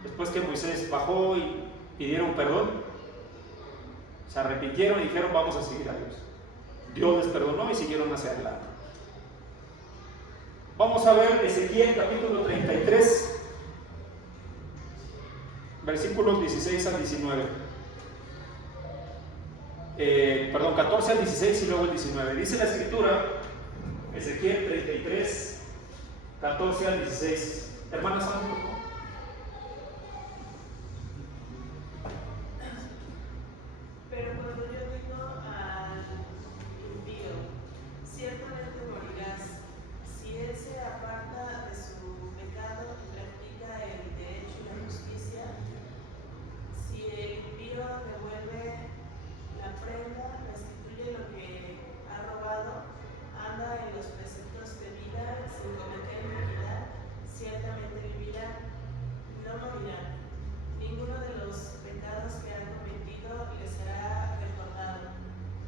Después que Moisés bajó y pidieron perdón, se arrepintieron y dijeron: vamos a seguir a Dios. Dios les perdonó y siguieron hacia adelante. Vamos a ver Ezequiel capítulo 33, versículos 16 al 19. 14 al 16 y luego el 19. Dice la escritura, Ezequiel 33, 14 al 16. Hermanas, ¿saben por favor? Pero cuando yo digo al impío, ciertamente morirás, si él se aparta de su pecado y practica el derecho y la justicia, si el impío devuelve la prenda, restituye lo que ha robado, anda en los preceptos de vida sin cometer iniquidad, ciertamente vivirá, no morirá. Ninguno de los pecados que ha cometido le será perdonado.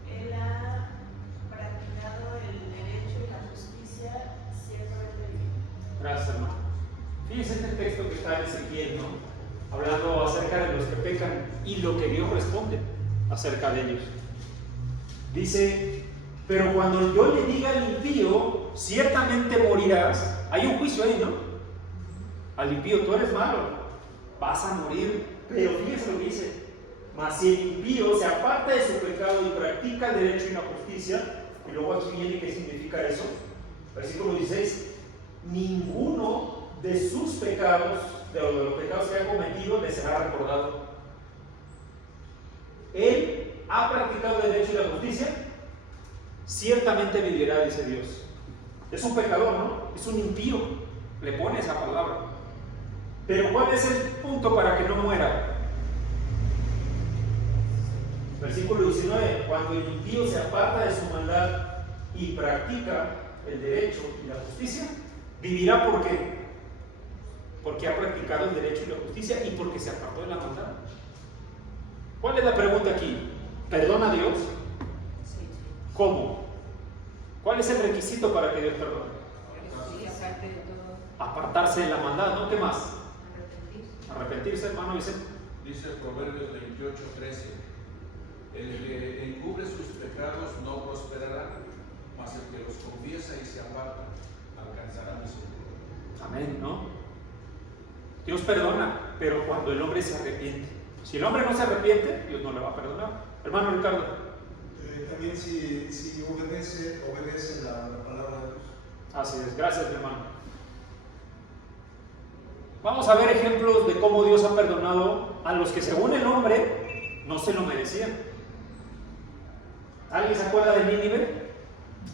Él ha practicado el derecho y la justicia, ciertamente vivirá. Gracias, hermano. Fíjense este texto que está en Ezequiel, ¿no? Hablando acerca de los que pecan y lo que Dios responde acerca de ellos. Dice: pero cuando yo le diga al impío, ciertamente morirás. Hay un juicio ahí, ¿no? Al impío: tú eres malo, vas a morir. Pero fíjense lo que dice: mas si el impío se aparta de su pecado y practica el derecho y la justicia. Y luego aquí viene qué significa eso. Versículo 16: ninguno de sus pecados, de los pecados que ha cometido, le será recordado. Él ha practicado el derecho y la justicia, ciertamente vivirá, dice Dios. Es un pecador, ¿no? Es un impío. Le pone esa palabra. Pero ¿cuál es el punto para que no muera? Versículo 19: cuando el impío se aparta de su maldad y practica el derecho y la justicia, vivirá. ¿Por qué? Porque ha practicado el derecho y la justicia y porque se apartó de la maldad. ¿Cuál es la pregunta aquí? ¿Perdona a Dios? ¿Cómo? ¿Cuál es el requisito para que Dios perdone? Apartarse de la maldad, ¿no? ¿Qué más? Arrepentirse, hermano Vicente. Dice Proverbios 28:13: el que encubre sus pecados no prosperará, mas el que los confiesa y se aparta alcanzará misericordia. Amén, ¿no? Dios perdona, pero cuando el hombre se arrepiente. Si el hombre no se arrepiente, Dios no le va a perdonar. Hermano Ricardo. También si obedece la palabra de Dios. Así es, gracias, mi hermano. Vamos a ver ejemplos de cómo Dios ha perdonado a los que según el hombre no se lo merecían. ¿Alguien se acuerda de Nínive?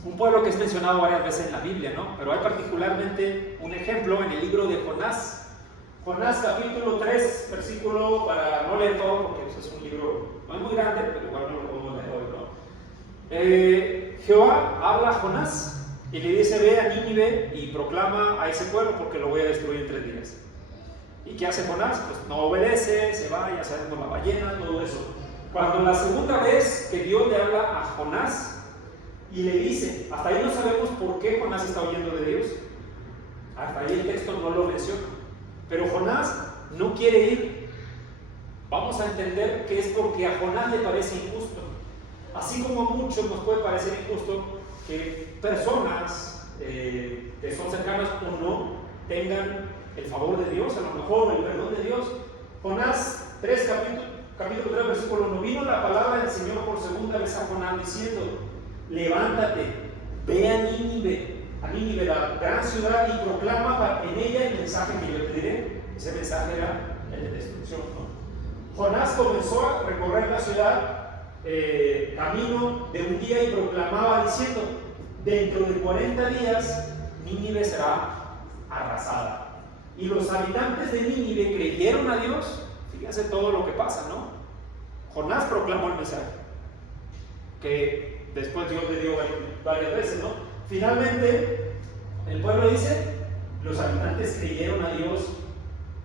Un pueblo que es mencionado varias veces en la Biblia, ¿no? Pero hay particularmente un ejemplo en el libro de Jonás. Jonás capítulo 3, versículo, para no leer todo porque es un libro no es muy grande, pero igual no lo podemos leer hoy, ¿no? Jehová habla a Jonás y le dice: ve a Nínive y proclama a ese pueblo porque lo voy a destruir en 3 días. ¿Y qué hace Jonás? Pues no obedece, se va, ya sabemos la ballena, todo eso. Cuando la segunda vez que Dios le habla a Jonás y le dice, hasta ahí no sabemos por qué Jonás está huyendo de Dios, hasta ahí el texto no lo menciona, pero Jonás no quiere ir, vamos a entender que es porque a Jonás le parece injusto. Así como a muchos nos puede parecer injusto que personas que son cercanas o no tengan el favor de Dios, a lo mejor el perdón de Dios. Jonás 3, capítulo 3, versículo 1. Vino la palabra del Señor por segunda vez a Jonás diciendo: levántate, ve a Nínive, la gran ciudad, y proclama en ella el mensaje que yo te diré. Ese mensaje era el de destrucción, ¿no? Jonás comenzó a recorrer la ciudad camino de un día y proclamaba diciendo: dentro de 40 días Nínive será arrasada. Y los habitantes de Nínive creyeron a Dios. Fíjense todo lo que pasa, ¿no? Jonás proclamó el mensaje, que después Dios le dio varias veces, ¿no? Finalmente, el pueblo dice, los habitantes creyeron a Dios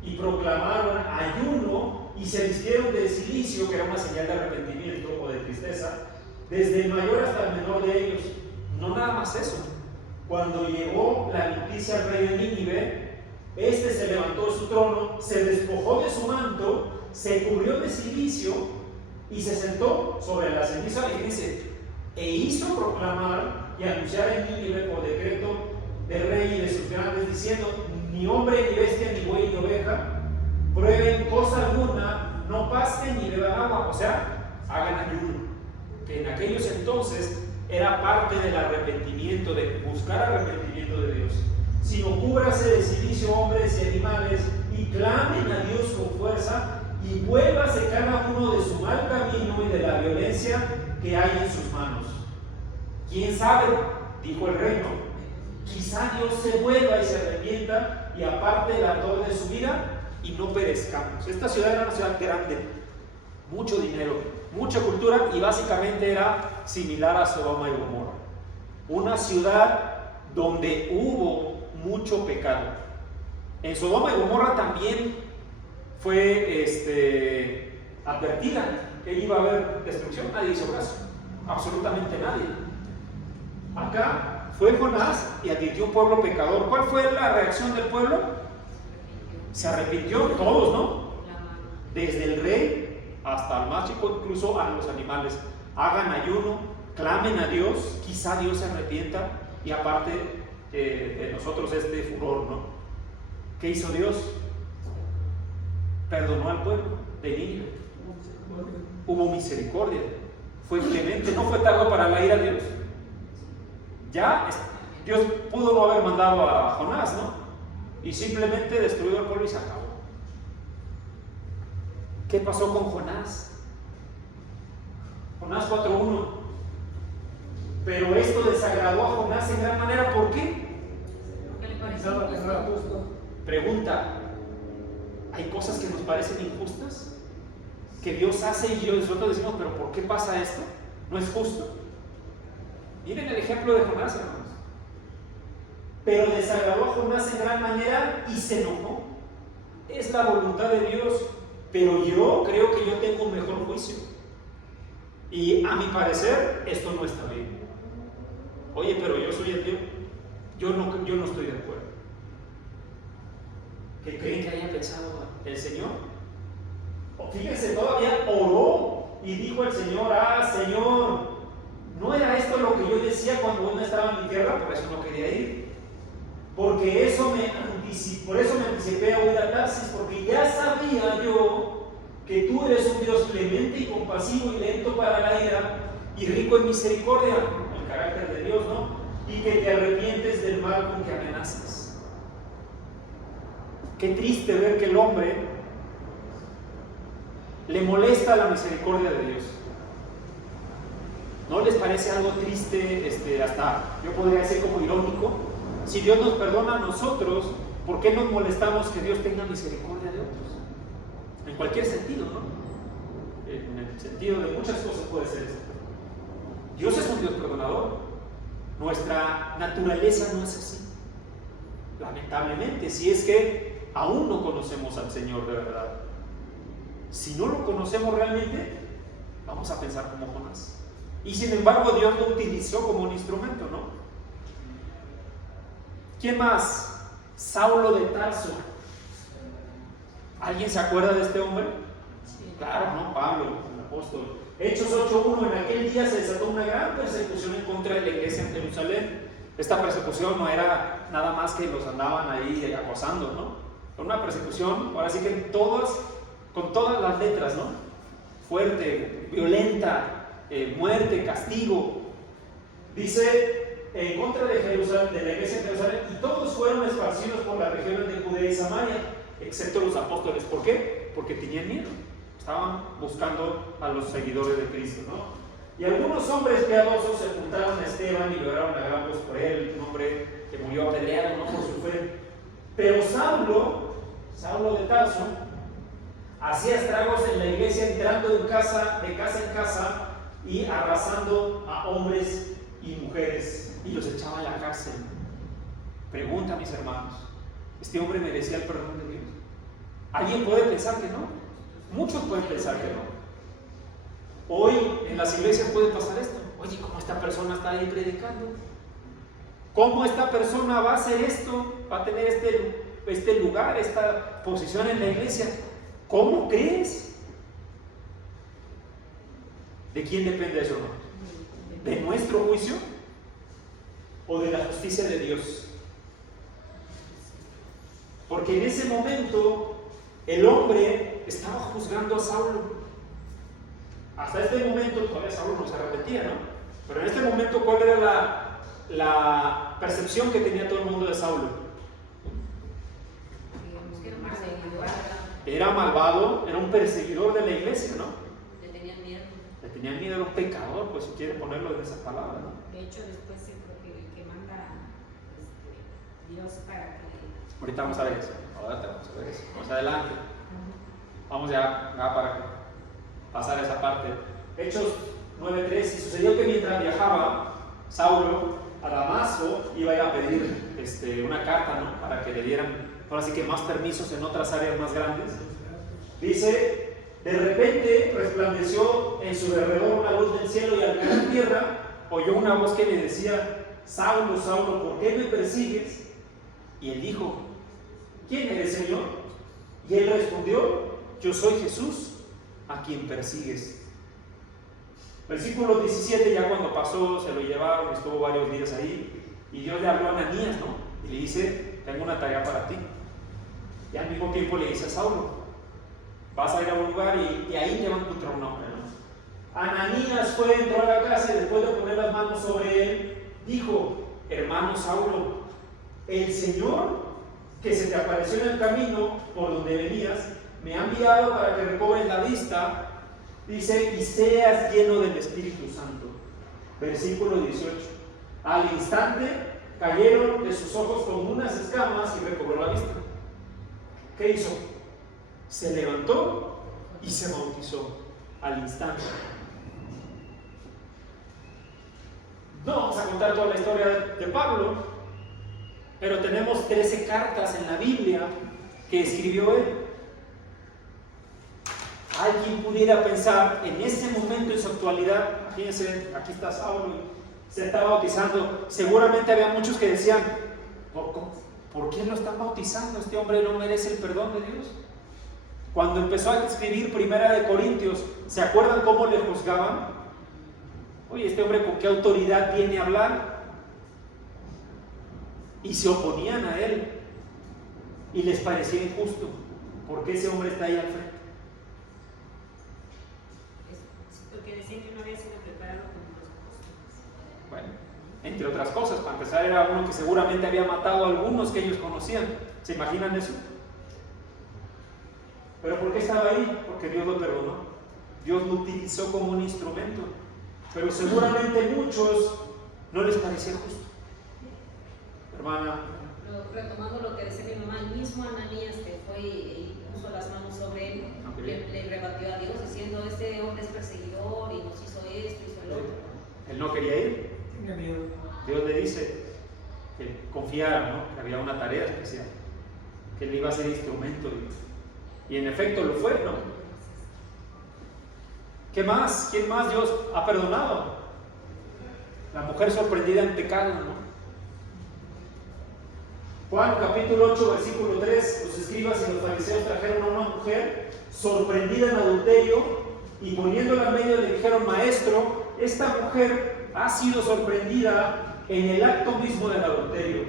y proclamaron ayuno y se vistieron de silicio, que era una señal de arrepentimiento o de tristeza, desde el mayor hasta el menor de ellos. No nada más eso. Cuando llegó la noticia al rey de Nínive, este se levantó de su trono, se despojó de su manto, se cubrió de silicio y se sentó sobre la ceniza, y dice, e hizo proclamar y anunciar en Nínive por decreto del rey y de sus grandes, diciendo: ni hombre, ni bestia, ni buey, ni oveja prueben cosa alguna, no pasten ni beban agua, o sea, hagan ayuno, que en aquellos entonces era parte del arrepentimiento, de buscar arrepentimiento de Dios. Sino cúbrase de silicio hombres y animales, y clamen a Dios con fuerza, y vuélvase cada uno de su mal camino y de la violencia que hay en sus manos. ¿Quién sabe?, dijo el rey, ¿no? Quizá Dios se vuelva y se arrepienta y aparte el ardor de su vida y no perezcamos. Esta ciudad era una ciudad grande, mucho dinero, mucha cultura, y básicamente era similar a Sodoma y Gomorra. Una ciudad donde hubo mucho pecado. En Sodoma y Gomorra también fue advertida que iba a haber destrucción. Nadie hizo caso, absolutamente nadie. Acá fue Jonás y advirtió un pueblo pecador. ¿Cuál fue la reacción del pueblo? Se arrepintió, todos, ¿no? Desde el rey hasta el más chico, incluso a los animales. Hagan ayuno, clamen a Dios, quizá Dios se arrepienta y aparte de nosotros este furor, ¿no? ¿Qué hizo Dios? Perdonó al pueblo de Nínive. Hubo misericordia, fue clemente, no fue tardo para la ira de Dios. Ya Dios pudo no haber mandado a Jonás, ¿no? Y simplemente destruyó al pueblo y se acabó. ¿Qué pasó con Jonás? Jonás 4:1. Pero esto desagradó a Jonás en gran manera. ¿Por qué? Porque le Pensaba que no era justo. Pregunta: ¿hay cosas que nos parecen injustas? Que Dios hace y nosotros decimos, ¿pero por qué pasa esto? ¿No es justo? Miren el ejemplo de Jonás, hermanos. Pero desagradó a Jonás en gran manera y se enojó. Es la voluntad de Dios, pero yo creo que yo tengo un mejor juicio. Y a mi parecer, esto no está bien. Oye, pero yo soy el Dios. Yo no estoy de acuerdo. ¿Qué creen que haya pensado el Señor? Fíjense, todavía oró y dijo el Señor: Señor, ¿no era esto lo que yo decía cuando uno estaba en mi tierra? Por eso no quería ir. Porque por eso me anticipé a huir a Tarsis, porque ya sabía yo que tú eres un Dios clemente y compasivo y lento para la ira y rico en misericordia, el carácter de Dios, ¿no? Y que te arrepientes del mal con que amenazas. Qué triste ver que el hombre le molesta la misericordia de Dios. ¿No les parece algo triste, hasta yo podría decir como irónico? Si Dios nos perdona a nosotros, ¿por qué nos molestamos que Dios tenga misericordia de otros? En cualquier sentido, ¿no? En el sentido de muchas cosas puede ser esto. Dios es un Dios perdonador. Nuestra naturaleza no es así. Lamentablemente, si es que aún no conocemos al Señor de verdad. Si no lo conocemos realmente, vamos a pensar como Jonás. Y sin embargo, Dios lo utilizó como un instrumento, ¿no? ¿Quién más? Saulo de Tarso. ¿Alguien se acuerda de este hombre? Claro, ¿no? Pablo, el apóstol. Hechos 8:1, en aquel día se desató una gran persecución en contra de la iglesia en Jerusalén. Esta persecución no era nada más que los andaban ahí acosando, ¿no? Era una persecución, ahora sí que con todas las letras, ¿no? Fuerte, violenta, muerte, castigo. Dice, en contra de Jerusalén, de la iglesia en Jerusalén, y todos fueron esparcidos por las regiones de Judea y Samaria, excepto los apóstoles. ¿Por qué? Porque tenían miedo. Estaban buscando a los seguidores de Cristo, ¿no? Y algunos hombres piadosos se juntaron a Esteban y lograron a gran voz por él, un hombre que murió apedreado, ¿no? Por su fe. Pero Saulo de Tarso, hacía estragos en la iglesia, entrando de casa en casa y arrasando a hombres y mujeres, y los echaba a la cárcel. Pregunta, mis hermanos, ¿este hombre merecía el perdón de Dios? ¿Alguien puede pensar que no? Muchos pueden pensar que no. Hoy en las iglesias puede pasar esto. Oye, ¿cómo esta persona está ahí predicando? ¿Cómo esta persona va a hacer esto? ¿Va a tener este lugar, esta posición en la iglesia? ¿Cómo crees? ¿De quién depende eso, hermano? ¿De nuestro juicio o de la justicia de Dios? Porque en ese momento el hombre estaba juzgando a Saulo. Hasta este momento todavía Saulo no se arrepentía, ¿no? Pero en este momento, ¿cuál era la percepción que tenía todo el mundo de Saulo? Digamos que era un perseguidor. Era malvado, era un perseguidor de la iglesia, ¿no? Le tenían miedo. Le tenían miedo, era un pecador, pues si quiere ponerlo en esa palabra, ¿no? De hecho, después que manda Dios para que... Ahorita vamos a ver eso. Ahora vamos a ver eso. Más adelante. Vamos ya para pasar esa parte. Hechos 9:3. Y sucedió que mientras viajaba Saulo a Damasco, iba a ir a pedir una carta, ¿no? Para que le dieran, ahora sí que más permisos en otras áreas más grandes. Dice, de repente resplandeció en su alrededor una luz del cielo, y al caer en tierra oyó una voz que le decía: Saulo, Saulo, ¿por qué me persigues? Y él dijo: ¿quién eres, Señor? Y él respondió: yo soy Jesús, a quien persigues. Versículo 17, ya cuando pasó, se lo llevaron, estuvo varios días ahí, y Dios le habló a Ananías, ¿no? Y le dice: tengo una tarea para ti. Y al mismo tiempo le dice a Saulo: vas a ir a un lugar y ahí te van a encontrar un hombre, ¿no? Ananías fue, entró a la casa y después de poner las manos sobre él, dijo: hermano Saulo, el Señor que se te apareció en el camino por donde venías, me ha enviado para que recobres la vista, dice, y seas lleno del Espíritu Santo. Versículo 18. Al instante cayeron de sus ojos como unas escamas y recobró la vista. ¿Qué hizo? Se levantó y se bautizó al instante. No vamos a contar toda la historia de Pablo, pero tenemos 13 cartas en la Biblia que escribió él. Alguien pudiera pensar en ese momento, en su actualidad, fíjense, aquí está Saulo, se está bautizando. Seguramente había muchos que decían: ¿por qué lo están bautizando? Este hombre no merece el perdón de Dios. Cuando empezó a escribir Primera de Corintios, ¿se acuerdan cómo le juzgaban? Oye, este hombre, ¿con qué autoridad viene a hablar? Y se oponían a él, y les parecía injusto. ¿Por qué ese hombre está ahí al frente? Porque decían que no había sido preparado como los apóstoles. Bueno, entre otras cosas, para empezar, era uno que seguramente había matado a algunos que ellos conocían. ¿Se imaginan eso? ¿Pero por qué estaba ahí? Porque Dios lo perdonó. Dios lo utilizó como un instrumento. Pero seguramente muchos no les parecía justo. Hermana. Retomando lo que decía mi mamá, el mismo Ananías que fue y puso las manos sobre él, le rebatió a Dios diciendo: este hombre es perseguidor y nos hizo esto, hizo el otro. Él no quería ir. Tenga miedo. Dios le dice que confiara, ¿no? Que había una tarea especial, que él iba a ser instrumento. Y en efecto lo fue, ¿no? ¿Qué más? ¿Quién más Dios ha perdonado? La mujer sorprendida en pecado, ¿no? Juan capítulo 8, versículo 3, los escribas y los fariseos trajeron a una mujer sorprendida en adulterio y poniéndola en medio le dijeron: Maestro, esta mujer ha sido sorprendida en el acto mismo del adulterio.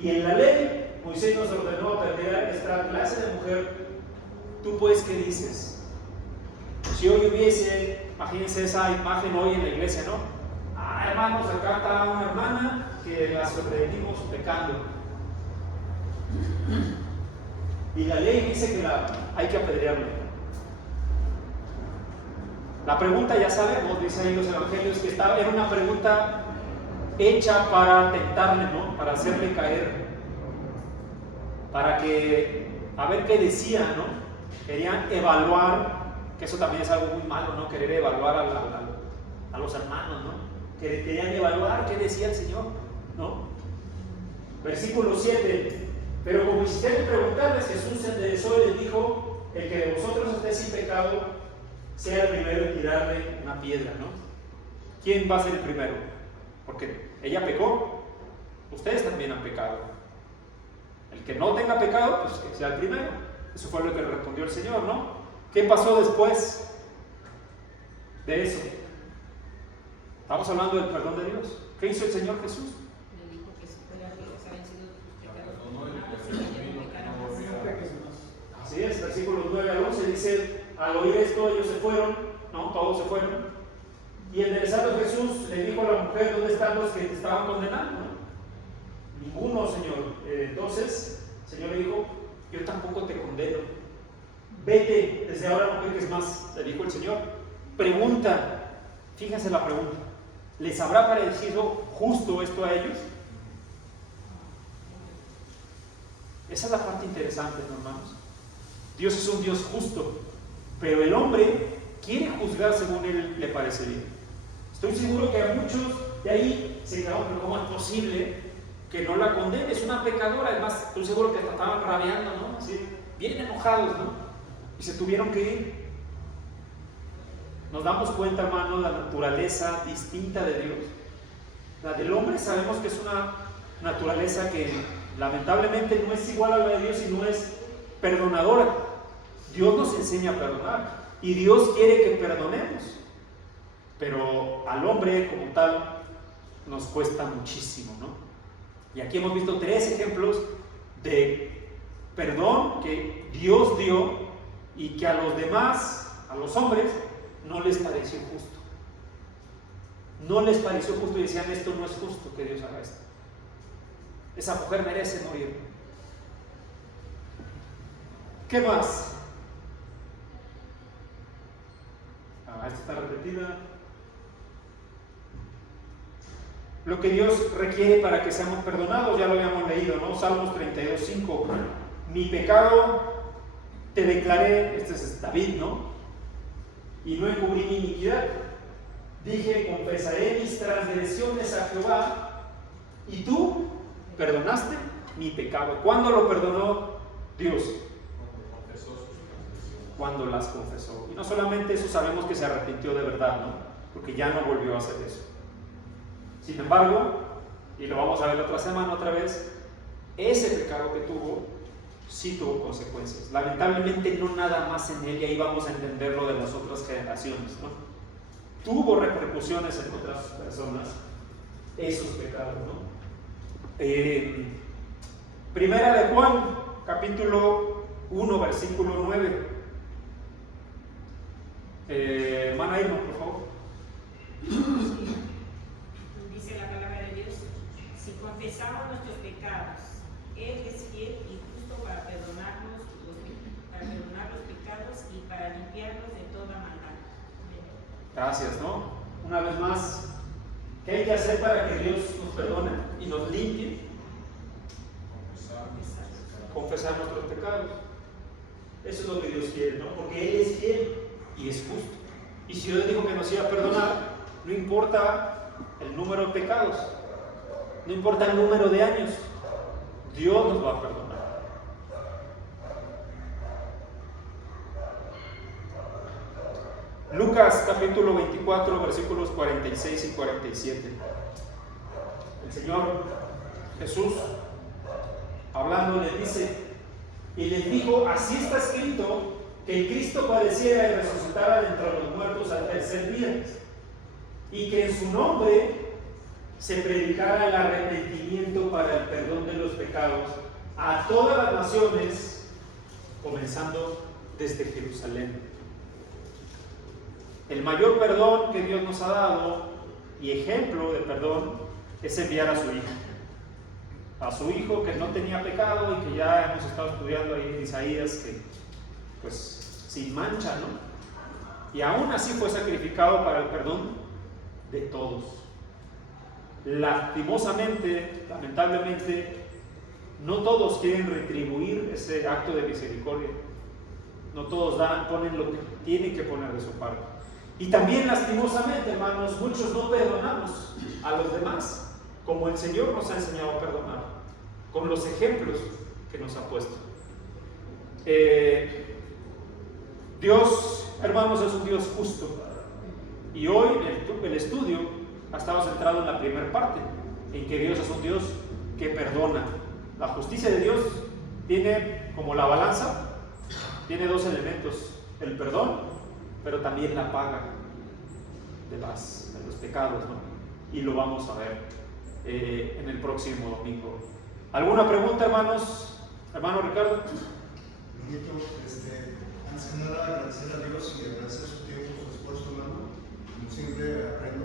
Y en la ley Moisés nos ordenó apedrear esta clase de mujer. ¿Tú pues qué dices? Si hoy hubiese, imagínense esa imagen hoy en la iglesia, ¿no? Ah, hermanos, acá está una hermana que la sorprendimos pecando. Y la ley dice que hay que apedrearla. La pregunta ya sabemos, dice ahí los evangelios, que era una pregunta hecha para tentarle, ¿no? Para hacerle caer, para que, a ver qué decía, ¿no? Querían evaluar, que eso también es algo muy malo, ¿no? Querer evaluar a los hermanos, ¿no? Querían evaluar qué decía el Señor, ¿no? Versículo 7. Pero como insistieron en preguntarles, Jesús se enderezó y les dijo: el que de vosotros esté sin pecado, sea el primero en tirarle una piedra, ¿no? ¿Quién va a ser el primero? Porque ella pecó, ustedes también han pecado. El que no tenga pecado, pues que sea el primero. Eso fue lo que respondió el Señor, ¿no? ¿Qué pasó después de eso? Estamos hablando del perdón de Dios. ¿Qué hizo el Señor Jesús? Le dijo que si fuera que se habían sido tus pecados. Así es, versículos 9 al 11 dice: al oír esto ellos se fueron, ¿no? Todos se fueron. Y enderezando Jesús le dijo a la mujer: ¿dónde están los que te estaban condenando? Ninguno, Señor. Entonces el Señor le dijo: yo tampoco te condeno. Vete, desde ahora no peques más. Le dijo el Señor. Pregunta, fíjense la pregunta: ¿les habrá parecido justo esto a ellos? Esa es la parte interesante, hermanos. Dios es un Dios justo, pero el hombre quiere juzgar según él le parece bien. Estoy seguro que a muchos de ahí se quedaron: pero ¿cómo es posible que no la condene? Es una pecadora. Además, estoy seguro que estaban rabiando, ¿no? Así, bien enojados, ¿no? Y se tuvieron que ir. Nos damos cuenta, hermano, la naturaleza distinta de Dios. La del hombre sabemos que es una naturaleza que lamentablemente no es igual a la de Dios y no es perdonadora. Dios nos enseña a perdonar y Dios quiere que perdonemos, pero al hombre como tal nos cuesta muchísimo, ¿no? Y aquí hemos visto 3 ejemplos de perdón que Dios dio y que a los demás, a los hombres, no les pareció justo. No les pareció justo y decían: esto no es justo que Dios haga esto. Esa mujer merece morir. ¿Qué más? Esta está repetida. Lo que Dios requiere para que seamos perdonados, ya lo habíamos leído, ¿no? Salmos 32:5. Mi pecado te declaré, este es David, ¿no? Y no encubrí mi iniquidad. Dije: confesaré mis transgresiones a Jehová, y tú perdonaste mi pecado. ¿Cuándo lo perdonó Dios? Cuando las confesó. Y no solamente eso, sabemos que se arrepintió de verdad, ¿no? Porque ya no volvió a hacer eso. Sin embargo, y lo vamos a ver la otra semana otra vez, ese pecado que tuvo, sí tuvo consecuencias. Lamentablemente no nada más en él, y ahí vamos a entender lo de las otras generaciones, ¿no? Tuvo repercusiones en otras personas, esos pecados, ¿no? Primera de Juan, capítulo 1, versículo 9. Hermana Irma, por favor. Dice la palabra de Dios: si confesamos nuestros pecados, Él es fiel y justo para perdonarnos los pecados y para limpiarnos de toda maldad. Gracias, ¿no? Una vez más, ¿qué hay que hacer para que Dios nos perdone y nos limpie? Confesar nuestros pecados. Eso es lo que Dios quiere, ¿no? Porque Él es fiel y es justo. Y si Dios dijo que nos iba a perdonar, no importa el número de pecados, no importa el número de años, Dios nos va a perdonar. Lucas capítulo 24, versículos 46 y 47. El Señor Jesús hablando, les dice, y les dijo, así está escrito, que el Cristo padeciera y resucitara de entre los muertos al tercer día, y que en su nombre se predicara el arrepentimiento para el perdón de los pecados a todas las naciones, comenzando desde Jerusalén. El mayor perdón que Dios nos ha dado y ejemplo de perdón es enviar a su hijo que no tenía pecado y que ya hemos estado estudiando ahí en Isaías, que pues sin mancha, ¿no? Y aún así fue sacrificado para el perdón de todos. Lastimosamente, lamentablemente, no todos quieren retribuir ese acto de misericordia. No todos ponen lo que tienen que poner de su parte. Y también lastimosamente, hermanos, muchos no perdonamos a los demás, como el Señor nos ha enseñado a perdonar, con los ejemplos que nos ha puesto. Dios, hermanos, es un Dios justo. Y hoy el estudio ha estado centrado en la primera parte, en que Dios es un Dios que perdona. La justicia de Dios tiene como la balanza, tiene dos elementos: el perdón, pero también la paga de los pecados, ¿no? Y lo vamos a ver en el próximo domingo. ¿Alguna pregunta, hermanos? Hermano Ricardo. Benito, antes que nada agradecer a Dios y agradecer su tiempo, su esfuerzo, hermano. Como siempre aprendí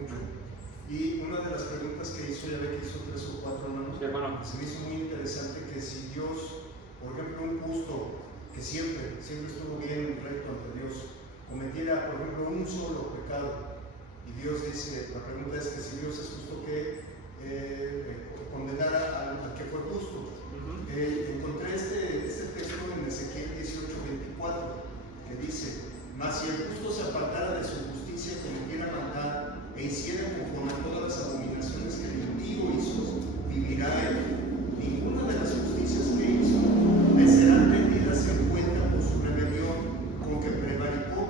mucho. Y una de las preguntas que hizo, ya ve que hizo 3 o 4 hermanos, sí, hermano, se me hizo muy interesante que si Dios, por ejemplo, un justo que siempre estuvo bien recto ante Dios, cometiera, por ejemplo, un solo pecado, y Dios dice, la pregunta es que si Dios es justo, que condenara al que fue justo. Encontré este texto en Ezequiel 18:24, que dice: mas si el justo se apartara de su justicia, cometiera maldad e hiciera conforme a todas las abominaciones que el impío hizo, vivirá él. Ninguna de las justicias que hizo le serán tenidas en cuenta por su rebelión con que prevaricó,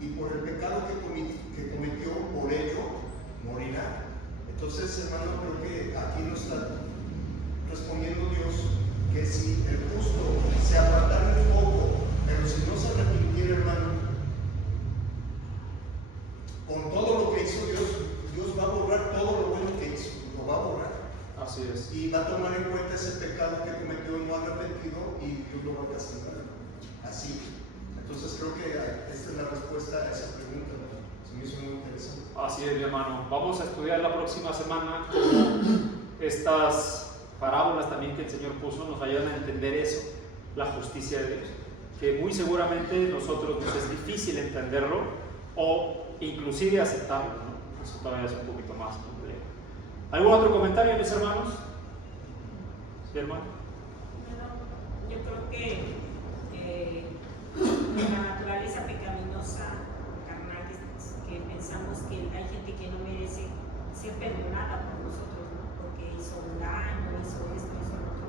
y por el pecado que cometió, por ello morirá. Entonces, hermano, creo que aquí nos está respondiendo Dios que si el justo se apartara un poco, pero si no se arrepintiera, hermano, con todo lo que hizo Dios va a borrar todo lo bueno que hizo, lo va a borrar. así es. Y va a tomar en cuenta ese pecado que cometió no arrepentido y Dios lo va a castigar. Así. Entonces creo que esta es la respuesta a esa pregunta, ¿no? Se me hizo muy interesante. Así es, mi hermano. Vamos a estudiar la próxima semana cómo estas parábolas también que el Señor puso nos ayudan a entender eso, la justicia de Dios, que muy seguramente nosotros nos es difícil entenderlo o inclusive aceptarlo, ¿no? Eso todavía es un poquito más complejo. ¿Algún otro comentario, mis hermanos? ¿Sí, hermano? Yo creo que la naturaleza pecaminosa, carnal, que pensamos que hay gente que no merece ser perdonada por nosotros, ¿no? Porque hizo un daño, hizo esto, hizo lo otro.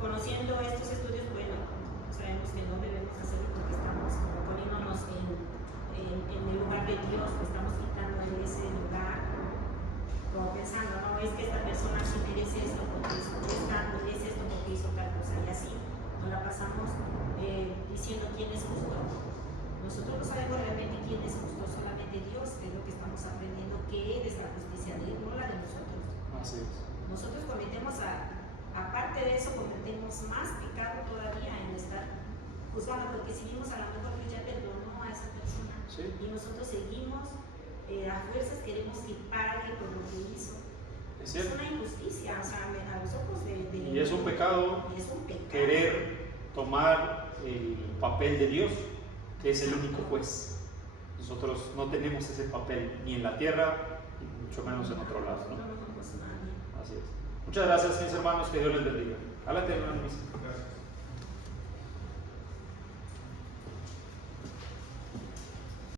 Conociendo estos estudios, bueno, sabemos que no debemos hacerlo porque estamos como poniéndonos en el lugar de Dios, estamos quitando de ese lugar, como pensando, no, es que esta persona sí merece esto porque hizo esto, merece esto porque hizo tal cosa, y así nos la pasamos diciendo quién es justo. Nosotros no sabemos realmente quién es justo, solamente Dios es lo que estamos aprendiendo, que es la justicia de Él, no la de nosotros. Así es. Nosotros cometemos, aparte de eso, cometemos más pecado todavía en estar juzgando, porque si vimos a lo mejor Dios ya perdonó a esa persona, Sí. y nosotros seguimos, a fuerzas queremos que pague por lo que hizo. Es Es cierto. una injusticia, o sea, a los ojos de Y es un pecado y es un pecado. querer tomar el papel de Dios, que es el único juez. Nosotros no tenemos ese papel ni en la tierra, ni mucho menos en otro lado, ¿no? No, pues nadie. Así es. Muchas gracias, mis hermanos, que Dios les bendiga. Jálate, hermano. Gracias.